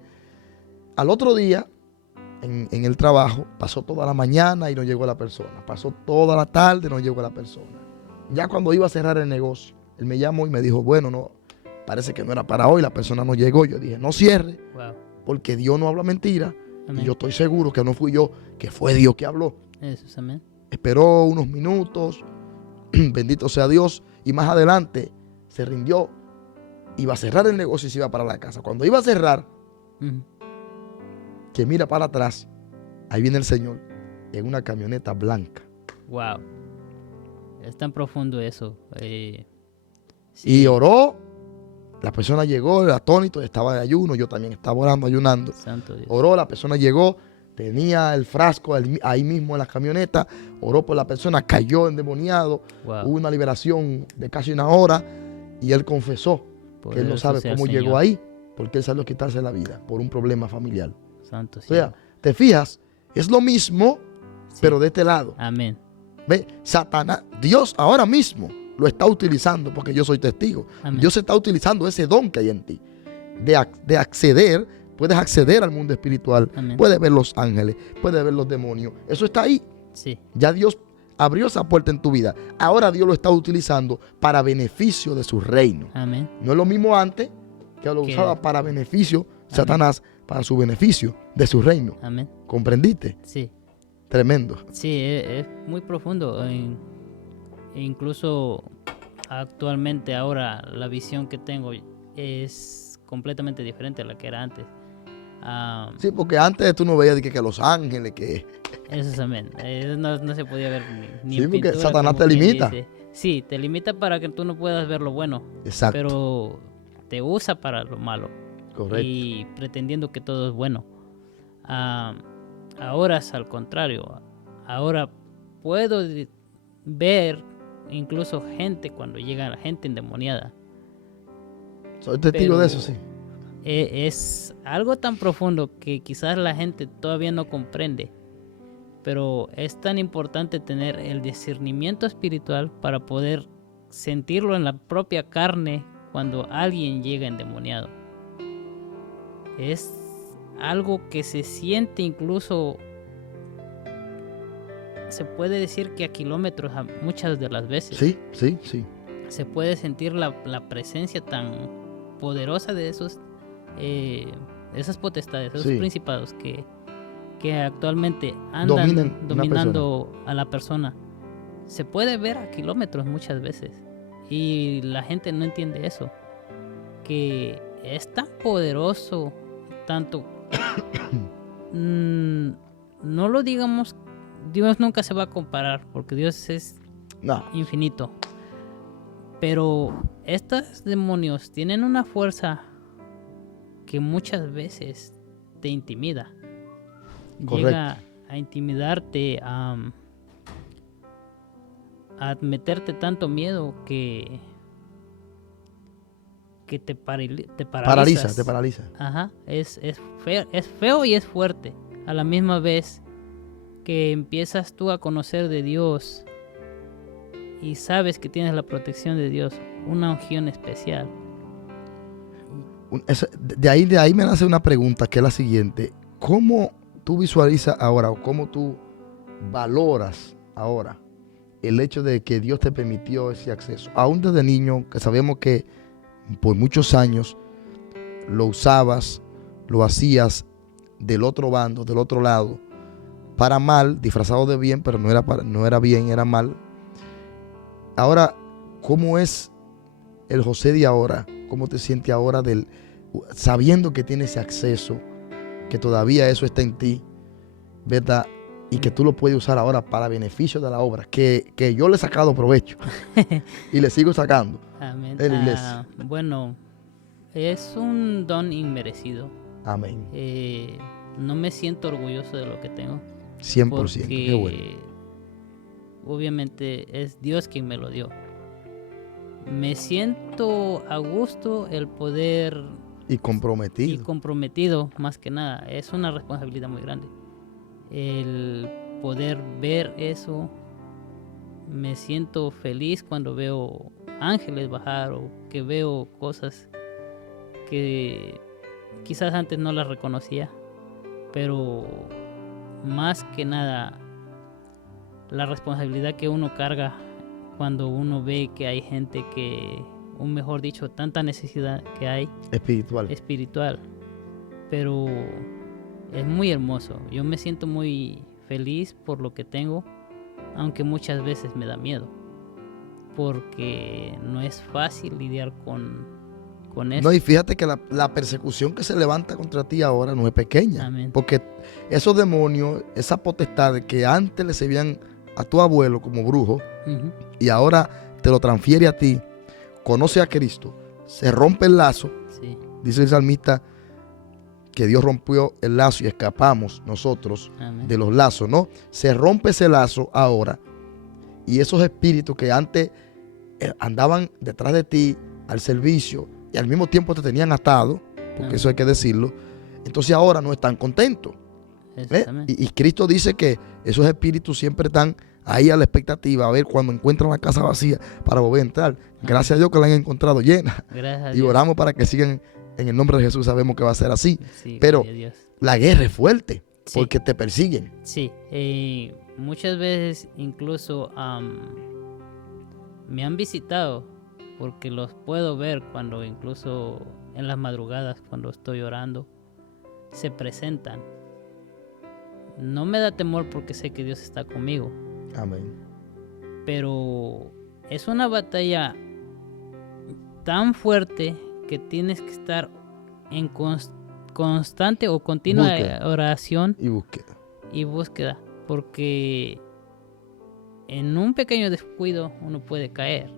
Al otro día, en el trabajo, pasó toda la mañana y no llegó la persona. Pasó toda la tarde y no llegó la persona. Ya cuando iba a cerrar el negocio, él me llamó y me dijo, bueno, no, parece que no era para hoy, la persona no llegó. Yo dije, no cierre, Wow. porque Dios no habla mentira. Amén. Y yo estoy seguro que no fui yo, que fue Dios que habló. Eso es amén. Esperó unos minutos, bendito sea Dios, y más adelante se rindió iba a cerrar el negocio y se iba para la casa. Cuando iba a cerrar, Ujú. que mira para atrás, ahí viene el Señor en una camioneta blanca. Wow. Es tan profundo eso. Y Sí, oró, la persona llegó, el atónito, estaba de ayuno, yo también estaba orando, ayunando. santo Dios. Oró, la persona llegó, tenía el frasco ahí mismo en la camioneta, oró por la persona, cayó endemoniado, Wow. hubo una liberación de casi una hora y él confesó que él no Poderoso sabe sea el cómo llegó Señor. ahí, porque él salió a quitarse la vida por un problema familiar. Santo O sea, cielo. te fijas, es lo mismo, Sí. pero de este lado. Amén. Ve, Satanás, Dios ahora mismo lo está utilizando, porque yo soy testigo. Amén. Dios está utilizando ese don que hay en ti, de acceder, puedes acceder al mundo espiritual, Amén. puedes ver los ángeles, puedes ver los demonios, eso está ahí. Sí. Ya Dios abrió esa puerta en tu vida. Ahora Dios lo está utilizando para beneficio de su reino. Amén. No es lo mismo antes, que lo Que- usaba para beneficio, Satanás, para su beneficio de su reino. Amén. ¿Comprendiste? Sí. Tremendo. Sí, es muy profundo. Incluso actualmente ahora la visión que tengo es completamente diferente a la que era antes. Sí, porque antes tú no veías de que los ángeles, que Eso es amén. No se podía ver ni Sí, en porque pintura, Satanás como te quien limita. dice. Sí, te limita para que tú no puedas ver lo bueno, exacto, pero te usa para lo malo correcto. y pretendiendo que todo es bueno. Ahora es al contrario. Ahora puedo ver incluso gente cuando llega gente endemoniada. Soy testigo pero- de eso, sí. Es algo tan profundo que quizás la gente todavía no comprende, pero es tan importante tener el discernimiento espiritual para poder sentirlo en la propia carne cuando alguien llega endemoniado. Es algo que se siente incluso, se puede decir que a kilómetros muchas de las veces. Sí, sí, sí. Se puede sentir la presencia tan poderosa de esas potestades, esos Sí. principados que actualmente andan Dominan una dominando a la persona. Se puede ver a kilómetros muchas veces y la gente no entiende eso, que es tan poderoso, tanto no lo digamos, Dios nunca se va a comparar porque Dios es No, infinito. Pero estos demonios tienen una fuerza que muchas veces te intimida. Correcto. Llega a intimidarte, a meterte tanto miedo que te paralizas. te paraliza. Ajá, es feo y es fuerte. A la misma vez que empiezas tú a conocer de Dios y sabes que tienes la protección de Dios, una unción especial. De ahí me nace una pregunta que es la siguiente. ¿Cómo tú visualizas ahora o cómo tú valoras ahora el hecho de que Dios te permitió ese acceso? Aún desde niño, que sabemos que por muchos años lo usabas, lo hacías del otro bando, del otro lado, para mal, disfrazado de bien, pero no era bien, era mal. Ahora, ¿cómo es el José de ahora? ¿Cómo te sientes ahora sabiendo que tienes ese acceso, que todavía eso está en ti, ¿verdad? Y que tú lo puedes usar ahora para beneficio de la obra, que yo le he sacado provecho y le sigo sacando. Amén. De la iglesia. Bueno, es un don inmerecido. Amén. No me siento orgulloso de lo que tengo. 100%. Porque Qué bueno. obviamente es Dios quien me lo dio. Me siento a gusto el poder Y comprometido. y comprometido, más que nada. Es una responsabilidad muy grande. El poder ver eso. Me siento feliz cuando veo ángeles bajar o que veo cosas que quizás antes no las reconocía, pero más que nada la responsabilidad que uno carga cuando uno ve que hay gente que, o mejor dicho, tanta necesidad que hay Espiritual. espiritual, pero es muy hermoso. Yo me siento muy feliz por lo que tengo, aunque muchas veces me da miedo, porque no es fácil lidiar con con esto. No, y fíjate que la persecución que se levanta contra ti ahora no es pequeña. Amén. Porque esos demonios, esas potestades que antes le servían a tu abuelo como brujo Ujú. y ahora te lo transfiere a ti, conoce a Cristo, se rompe el lazo. Sí, Dice el salmista que Dios rompió el lazo y escapamos nosotros amén. de los lazos, ¿no? Se rompe ese lazo ahora y esos espíritus que antes andaban detrás de ti al servicio y al mismo tiempo te tenían atado, porque Amén. eso hay que decirlo, entonces ahora no están contentos. Exactamente. Y Cristo dice que esos espíritus siempre están ahí a la expectativa, a ver cuando encuentran la casa vacía para volver a entrar. Gracias a Dios que la han encontrado llena. Gracias a Y Dios. oramos para que sigan en el nombre de Jesús. Sabemos que va a ser así. Sí, Pero gloria a Dios. la guerra es fuerte Sí. porque te persiguen. Sí, muchas veces incluso me han visitado porque los puedo ver cuando incluso en las madrugadas cuando estoy orando se presentan. No me da temor porque sé que Dios está conmigo, Amén. pero es una batalla tan fuerte que tienes que estar en constante o continua Búsqueda. oración Y búsqueda. y búsqueda, porque en un pequeño descuido uno puede caer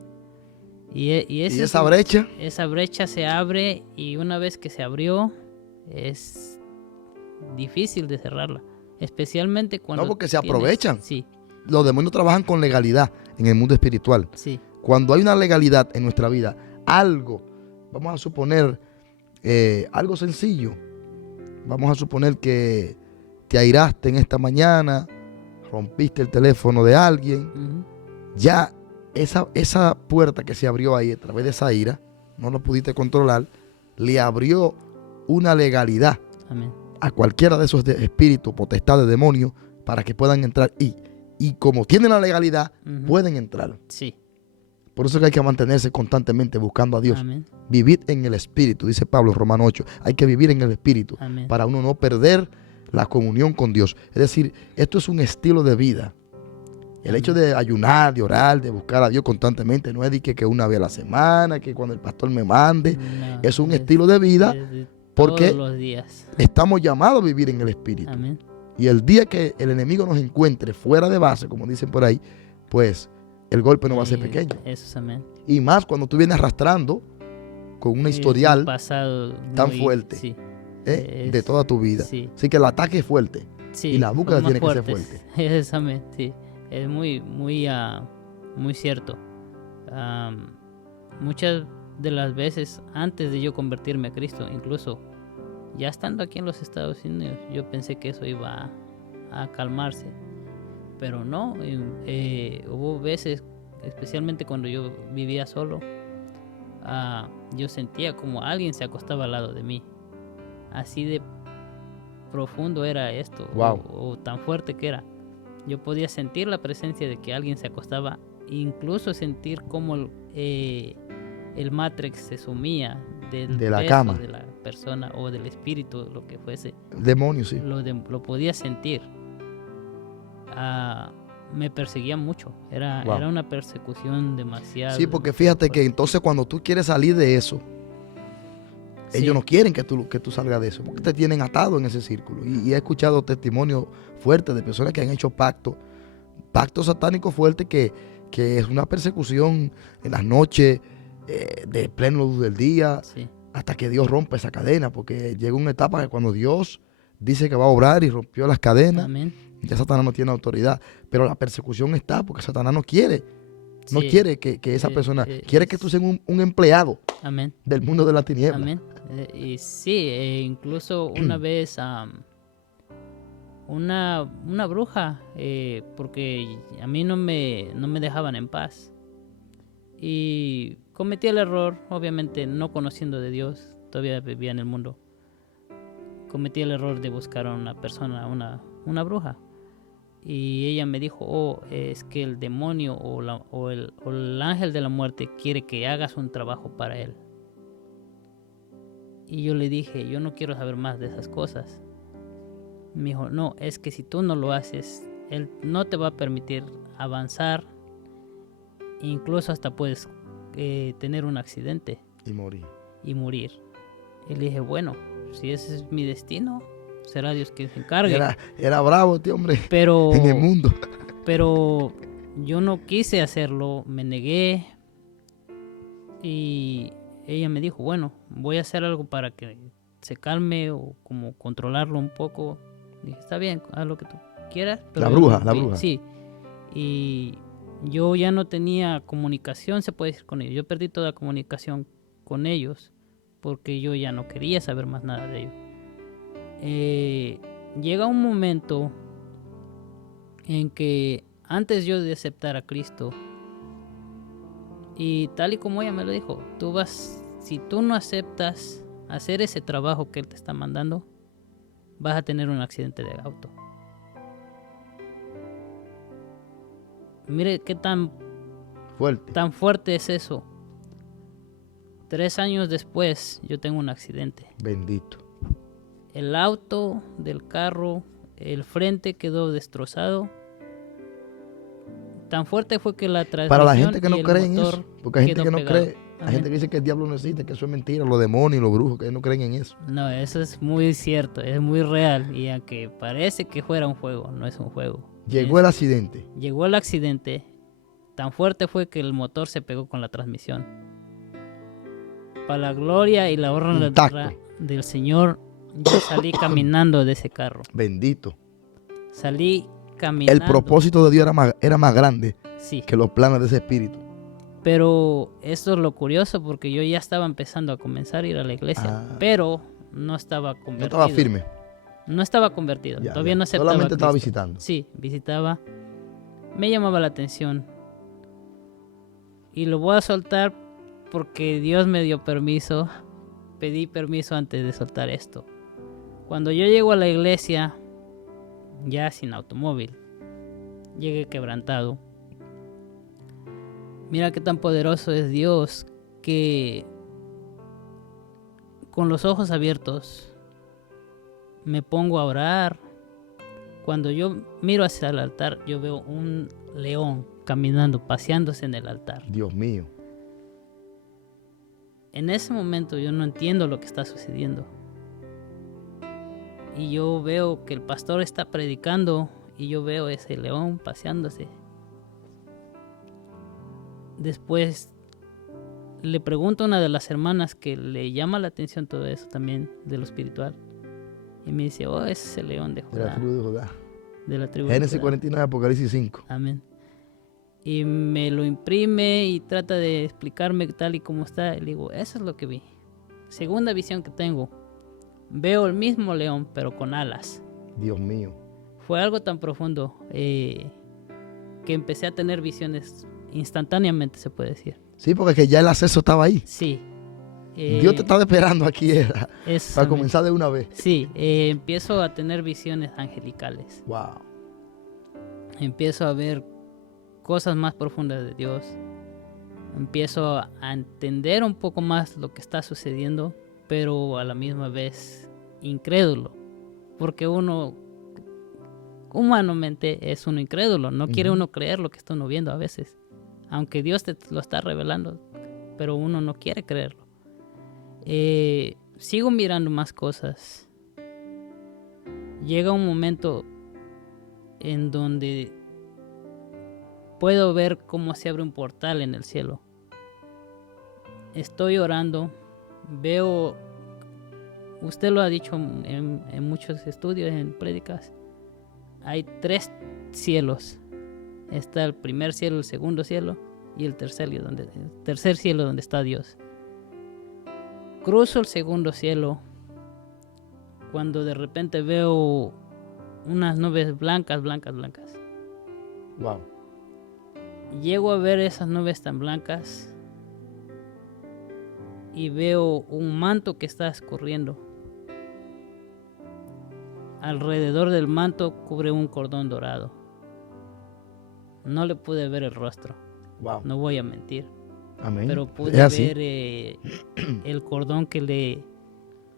y Y esa brecha, esa brecha se abre, y una vez que se abrió es difícil de cerrarla, especialmente cuando no, porque se aprovechan. Sí, Los demonios trabajan con legalidad en el mundo espiritual. sí, Cuando hay una legalidad en nuestra vida, algo, vamos a suponer, algo sencillo. Vamos a suponer que te airaste en esta mañana, rompiste el teléfono de alguien. ujú, Ya esa puerta que se abrió ahí a través de esa ira, no lo pudiste controlar, le abrió una legalidad amén, a cualquiera de esos espíritus, potestades, demonios, para que puedan entrar. Y como tienen la legalidad, ujú, pueden entrar. sí, Por eso es que hay que mantenerse constantemente buscando a Dios. amén, Vivid en el Espíritu, dice Pablo en Romanos 8. Hay que vivir en el Espíritu amén, para uno no perder la comunión con Dios. Es decir, esto es un estilo de vida. El hecho de ayunar, de orar, de buscar a Dios constantemente, no es de que una vez a la semana, que cuando el pastor me mande. No, Es un estilo de vida de porque todos los días, estamos llamados a vivir en el Espíritu. amén, Y el día que el enemigo nos encuentre fuera de base, como dicen por ahí, pues el golpe no va a ser pequeño. Eso es amén. Y más cuando tú vienes arrastrando con una Es un historial pasado tan muy- fuerte. sí, de es- toda tu vida. sí, Así que el ataque es fuerte. sí, y la búsqueda son más tiene que ser fuertes. fuerte. Exactamente, sí, es muy cierto. Muchas de las veces antes de yo convertirme a Cristo, incluso ya estando aquí en los Estados Unidos, yo pensé que eso iba a calmarse, pero no. Hubo veces, especialmente cuando yo vivía solo, yo sentía como alguien se acostaba al lado de mí. Así de profundo era esto, Wow. o tan fuerte que era. Yo podía sentir la presencia de que alguien se acostaba, incluso sentir cómo el Matrix se sumía del De la peso cama. de la persona o del espíritu, lo que fuese. Demonios, sí. Lo podía sentir. Me perseguía mucho. Era Wow. una persecución demasiado. Sí, porque fíjate que entonces cuando tú quieres salir de eso, Sí, ellos no quieren que tú salgas de eso, porque te tienen atado en ese círculo. Y he escuchado testimonios fuertes de personas que han hecho pactos satánicos fuertes que es una persecución en las noches, de pleno luz del día, sí, hasta que Dios rompe esa cadena, porque llega una etapa que cuando Dios dice que va a obrar y rompió las cadenas, amén. ya Satanás no tiene autoridad. Pero la persecución está porque Satanás no quiere. No Sí, quiere que esa persona, quiere que es- tú seas un empleado amén. del mundo de la tiniebla. Amén. Y sí, incluso una vez una bruja, porque a mí no me dejaban en paz. Y cometí el error, obviamente no conociendo de Dios, todavía vivía en el mundo. Cometí el error de buscar a una persona, una bruja. Y ella me dijo, es que el demonio o el ángel de la muerte quiere que hagas un trabajo para él. Y yo le dije, yo no quiero saber más de esas cosas. Me dijo, no, es que si tú no lo haces, él no te va a permitir avanzar. Incluso hasta puedes tener un accidente. Y morí. y morir. Y le dije, bueno, si ese es mi destino, será Dios quien se encargue. Era bravo este hombre Pero, en el mundo. pero yo no quise hacerlo, me negué. Y ella me dijo, bueno, voy a hacer algo para que se calme o como controlarlo un poco. Dije, está bien, haz lo que tú quieras. Pero La yo bruja, no la fui". bruja. Sí. Y yo ya no tenía comunicación, se puede decir, con ellos. Yo perdí toda comunicación con ellos porque yo ya no quería saber más nada de ellos. Llega un momento en que antes yo de aceptar a Cristo, y tal y como ella me lo dijo, si tú no aceptas hacer ese trabajo que Él te está mandando, vas a tener un accidente de auto. Mire qué tan fuerte es eso. 3 años después yo tengo un accidente. Bendito. El auto del carro, el frente quedó destrozado. Tan fuerte fue que la transmisión Para la gente que y no el cree en motor eso, porque hay gente quedó que no pegado. cree, hay gente que dice que el diablo no existe, que eso es mentira, los demonios, los brujos, que ellos no creen en eso. No, eso es muy cierto, es muy real. Y aunque parece que fuera un juego, no es un juego. Llegó el accidente. Llegó el accidente. Tan fuerte fue que el motor se pegó con la transmisión. Para la gloria y la honra del Señor, yo salí caminando de ese carro. Bendito. Salí caminando. El propósito de Dios era más grande, sí, que los planes de ese espíritu. Pero esto es lo curioso, porque yo ya estaba empezando a comenzar a ir a la iglesia, pero no estaba convertido. No estaba firme. No estaba convertido, todavía no aceptaba. Solamente estaba Cristo. visitando. Sí, visitaba. Me llamaba la atención. Y lo voy a soltar porque Dios me dio permiso. Pedí permiso antes de soltar esto. Cuando yo llego a la iglesia, ya sin automóvil, llegué quebrantado. Mira qué tan poderoso es Dios, que con los ojos abiertos me pongo a orar. Cuando yo miro hacia el altar, yo veo un león caminando, paseándose en el altar. Dios mío. En ese momento yo no entiendo lo que está sucediendo. Y yo veo que el pastor está predicando y yo veo ese león paseándose. Después le pregunto a una de las hermanas que le llama la atención todo eso también de lo espiritual. Y me dice, ese es el león de Judá. De la tribu de Judá. De la tribu de Génesis Judá. 49, Apocalipsis 5. Amén. Y me lo imprime y trata de explicarme tal y como está. Y le digo, eso es lo que vi. Segunda visión que tengo. Veo el mismo león, pero con alas. Dios mío. Fue algo tan profundo que empecé a tener visiones instantáneamente, se puede decir. Sí, porque que ya el acceso estaba ahí. Sí. Dios te estaba esperando aquí para comenzar de una vez. Sí, empiezo a tener visiones angelicales. Wow. Empiezo a ver cosas más profundas de Dios. Empiezo a entender un poco más lo que está sucediendo, pero a la misma vez incrédulo, porque uno humanamente es uno incrédulo, no quiere uno creer lo que está uno viendo a veces, aunque Dios te lo está revelando, pero uno no quiere creerlo. Sigo mirando más cosas. Llega un momento en donde puedo ver cómo se abre un portal en el cielo. Estoy orando, veo, usted lo ha dicho en muchos estudios, en prédicas, hay 3 cielos. Está el primer cielo, el segundo cielo y el tercer cielo donde está Dios. Cruzo el segundo cielo cuando de repente veo unas nubes blancas. Wow. Llego a ver esas nubes tan blancas y veo un manto que está escurriendo. Alrededor del manto cubre un cordón dorado. No le pude ver el rostro. Wow. No voy a mentir. Amén. Pero pude ver el cordón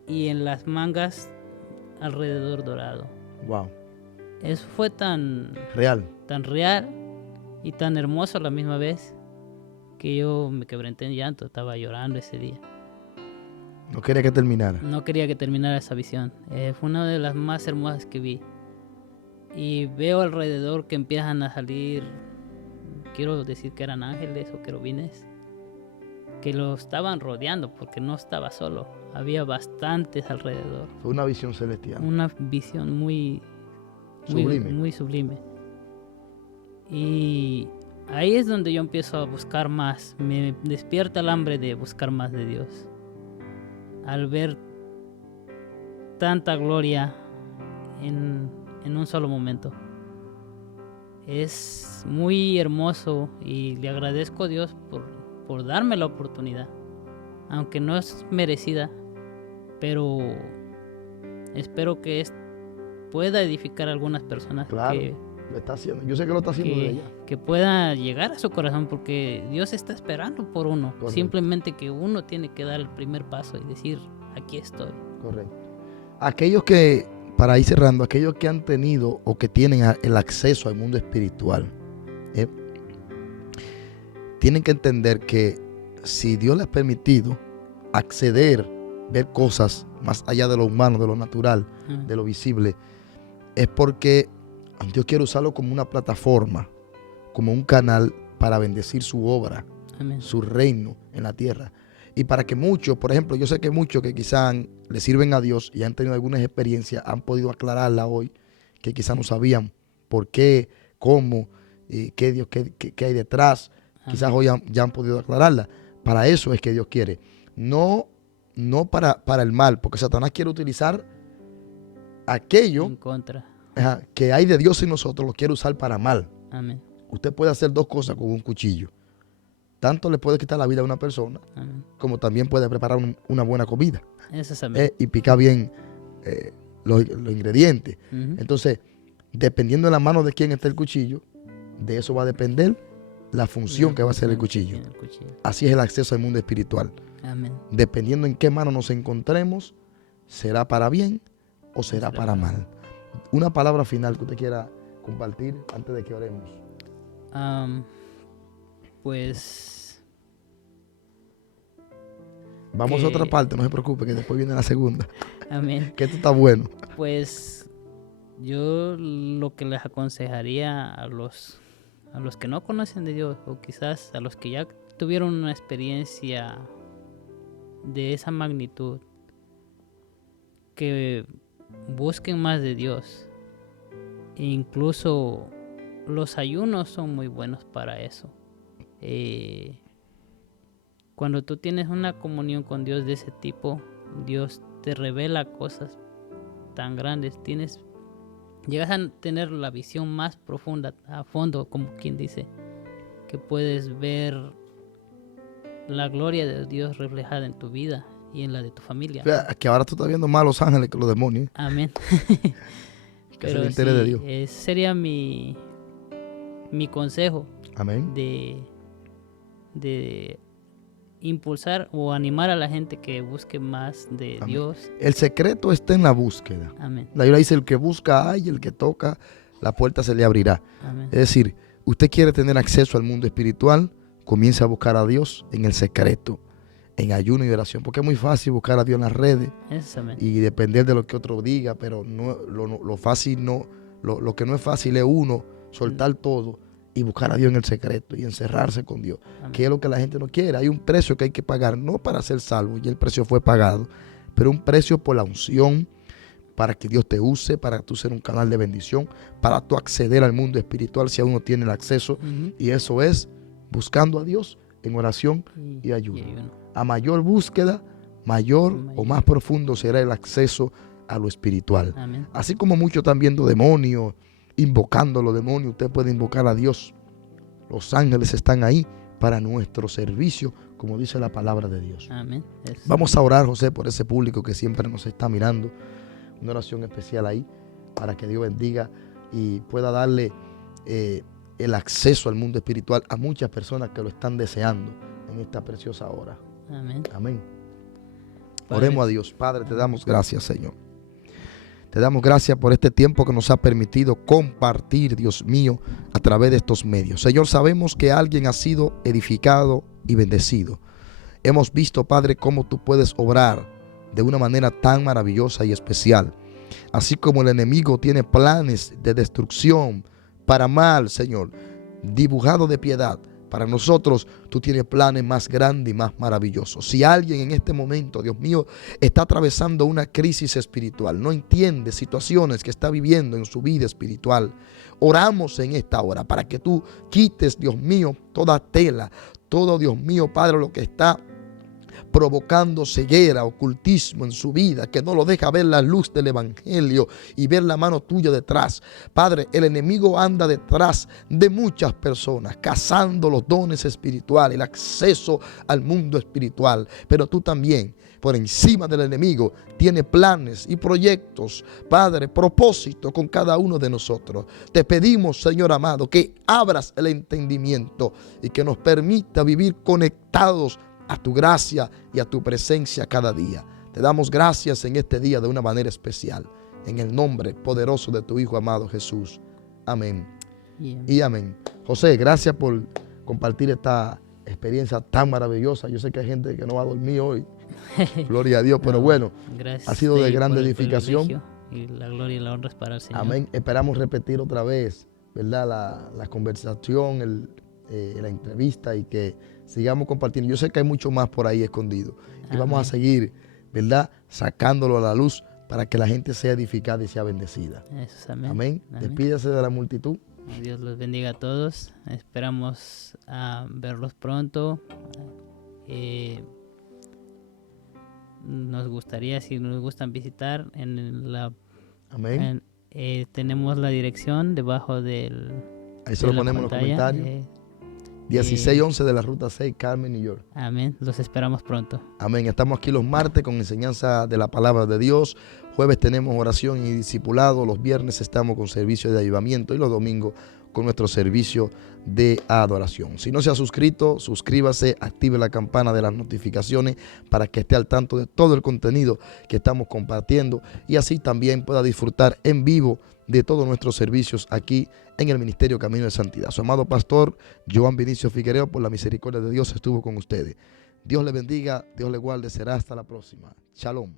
y en las mangas alrededor dorado. Wow. Eso fue tan real y tan hermoso a la misma vez que yo me quebranté en llanto, estaba llorando ese día. No quería que terminara. No quería que terminara esa visión. Fue una de las más hermosas que vi. Y veo alrededor que empiezan a salir, quiero decir que eran ángeles o querubines, que lo estaban rodeando porque no estaba solo. Había bastantes alrededor. Fue una visión celestial. Una visión muy sublime. Y ahí es donde yo empiezo a buscar más. Me despierta el hambre de buscar más de Dios. Al ver tanta gloria en un solo momento. Es muy hermoso y le agradezco a Dios por darme la oportunidad. Aunque no es merecida, pero espero que pueda edificar a algunas personas. Claro, lo está haciendo. Yo sé que lo está haciendo de ella. Que pueda llegar a su corazón, porque Dios está esperando por uno. Correcto. Simplemente que uno tiene que dar el primer paso y decir, aquí estoy. Correcto. Aquellos que, para ir cerrando, aquellos que han tenido o que tienen el acceso al mundo espiritual, tienen que entender que si Dios les ha permitido acceder, ver cosas más allá de lo humano, de lo natural, de lo visible, es porque Dios quiere usarlo como una plataforma, como un canal para bendecir su obra, Amén. Su reino en la tierra. Y para que muchos, por ejemplo, yo sé que muchos que quizás le sirven a Dios y han tenido algunas experiencias, han podido aclararla hoy, que quizás no sabían por qué, cómo, qué Dios, qué hay detrás. Quizás hoy ya han podido aclararla. Para eso es que Dios quiere. No para el mal, porque Satanás quiere utilizar aquello En contra. Que hay de Dios en nosotros, lo quiere usar para mal. Amén. Usted puede hacer dos cosas con un cuchillo. Tanto le puede quitar la vida a una persona, Amén. como también puede preparar una buena comida. Eso es amén. Y picar bien los ingredientes. Ujú. Entonces, dependiendo de la mano de quién esté el cuchillo, de eso va a depender la función que va a hacer el cuchillo. Así es el acceso al mundo espiritual. Amén. Dependiendo en qué mano nos encontremos, será para bien o será para mal. Una palabra final que usted quiera compartir antes de que oremos. Pues Vamos a otra parte, no se preocupe, que después viene la segunda. amén. Que esto está bueno. Pues yo lo que les aconsejaría a los que no conocen de Dios, o quizás a los que ya tuvieron una experiencia de esa magnitud, que busquen más de Dios. E incluso los ayunos son muy buenos para eso. Cuando tú tienes una comunión con Dios de ese tipo, Dios te revela cosas tan grandes. Llegas a tener la visión más profunda, a fondo, como quien dice, que puedes ver la gloria de Dios reflejada en tu vida y en la de tu familia. O sea, que ahora tú estás viendo más a los ángeles que los demonios. Amén. Que es el interés de Dios. Ese sería mi consejo. Amén. De impulsar o animar a la gente que busque más de Amén. Dios. El secreto está en la búsqueda. Amén. La Biblia dice, el que busca hay, el que toca, la puerta se le abrirá. Amén. Es decir, usted quiere tener acceso al mundo espiritual, comience a buscar a Dios en el secreto, en ayuno y oración, porque es muy fácil buscar a Dios en las redes y depender de lo que otro diga, pero no, lo fácil no, lo que no es fácil es uno soltar todo y buscar a Dios en el secreto y encerrarse con Dios, que es lo que la gente no quiere. Hay un precio que hay que pagar, no para ser salvo, y el precio fue pagado, pero un precio por la unción, para que Dios te use, para tú ser un canal de bendición, para tú acceder al mundo espiritual si aún no tiene el acceso, y eso es buscando a Dios en oración y ayuno. A mayor búsqueda, mayor o más profundo será el acceso a lo espiritual. Amén. Así como muchos están viendo demonios, invocando a los demonios, usted puede invocar a Dios. Los ángeles están ahí para nuestro servicio, como dice la palabra de Dios. Amén. Vamos a orar, José, por ese público que siempre nos está mirando. Una oración especial ahí para que Dios bendiga y pueda darle el acceso al mundo espiritual a muchas personas que lo están deseando en esta preciosa hora. Amén. Amén. Padre. Oremos a Dios. Padre, te damos gracias, Señor. Te damos gracias por este tiempo que nos ha permitido compartir, Dios mío, a través de estos medios. Señor, sabemos que alguien ha sido edificado y bendecido. Hemos visto, Padre, cómo tú puedes obrar de una manera tan maravillosa y especial. Así como el enemigo tiene planes de destrucción para mal, Señor, dibujado de piedad, para nosotros tú tienes planes más grandes y más maravillosos. Si alguien en este momento, Dios mío, está atravesando una crisis espiritual, no entiende situaciones que está viviendo en su vida espiritual, oramos en esta hora para que tú quites, Dios mío, toda tela, todo, Dios mío, Padre, lo que está provocando ceguera, ocultismo en su vida, que no lo deja ver la luz del evangelio y ver la mano tuya detrás. Padre, el enemigo anda detrás de muchas personas, cazando los dones espirituales, el acceso al mundo espiritual, pero tú también, por encima del enemigo, tienes planes y proyectos, Padre, propósito con cada uno de nosotros. Te pedimos, Señor amado, que abras el entendimiento y que nos permita vivir conectados a tu gracia y a tu presencia cada día. Te damos gracias en este día de una manera especial, en el nombre poderoso de tu Hijo amado Jesús. Amén y amén. José, gracias por compartir esta experiencia tan maravillosa. Yo sé que hay gente que no va a dormir hoy, gloria a Dios, pero bueno, ha sido de gran edificación. Y la gloria y la honra es para el Señor. Amén. Esperamos repetir otra vez, ¿verdad? La conversación, la entrevista, y que sigamos compartiendo. Yo sé que hay mucho más por ahí escondido. Y vamos a seguir, ¿verdad? Sacándolo a la luz para que la gente sea edificada y sea bendecida. Eso es, amén. Amén. Despídase de la multitud. Dios los bendiga a todos. Esperamos verlos pronto. Nos gustaría, si nos gustan visitar, Amén. tenemos la dirección debajo ahí se lo ponemos en los comentarios. 1611 de la Ruta 6, Carmen, New York. Amén. Los esperamos pronto. Amén. Estamos aquí los martes con enseñanza de la palabra de Dios. Jueves tenemos oración y discipulado. Los viernes estamos con servicio de avivamiento y los domingos con nuestro servicio de adoración. Si no se ha suscrito, suscríbase, active la campana de las notificaciones para que esté al tanto de todo el contenido que estamos compartiendo y así también pueda disfrutar en vivo de todos nuestros servicios aquí en el Ministerio Camino de Santidad. Su amado pastor, Joan Vinicio Figuereo, por la misericordia de Dios, estuvo con ustedes. Dios le bendiga, Dios le guarde, será hasta la próxima. Shalom.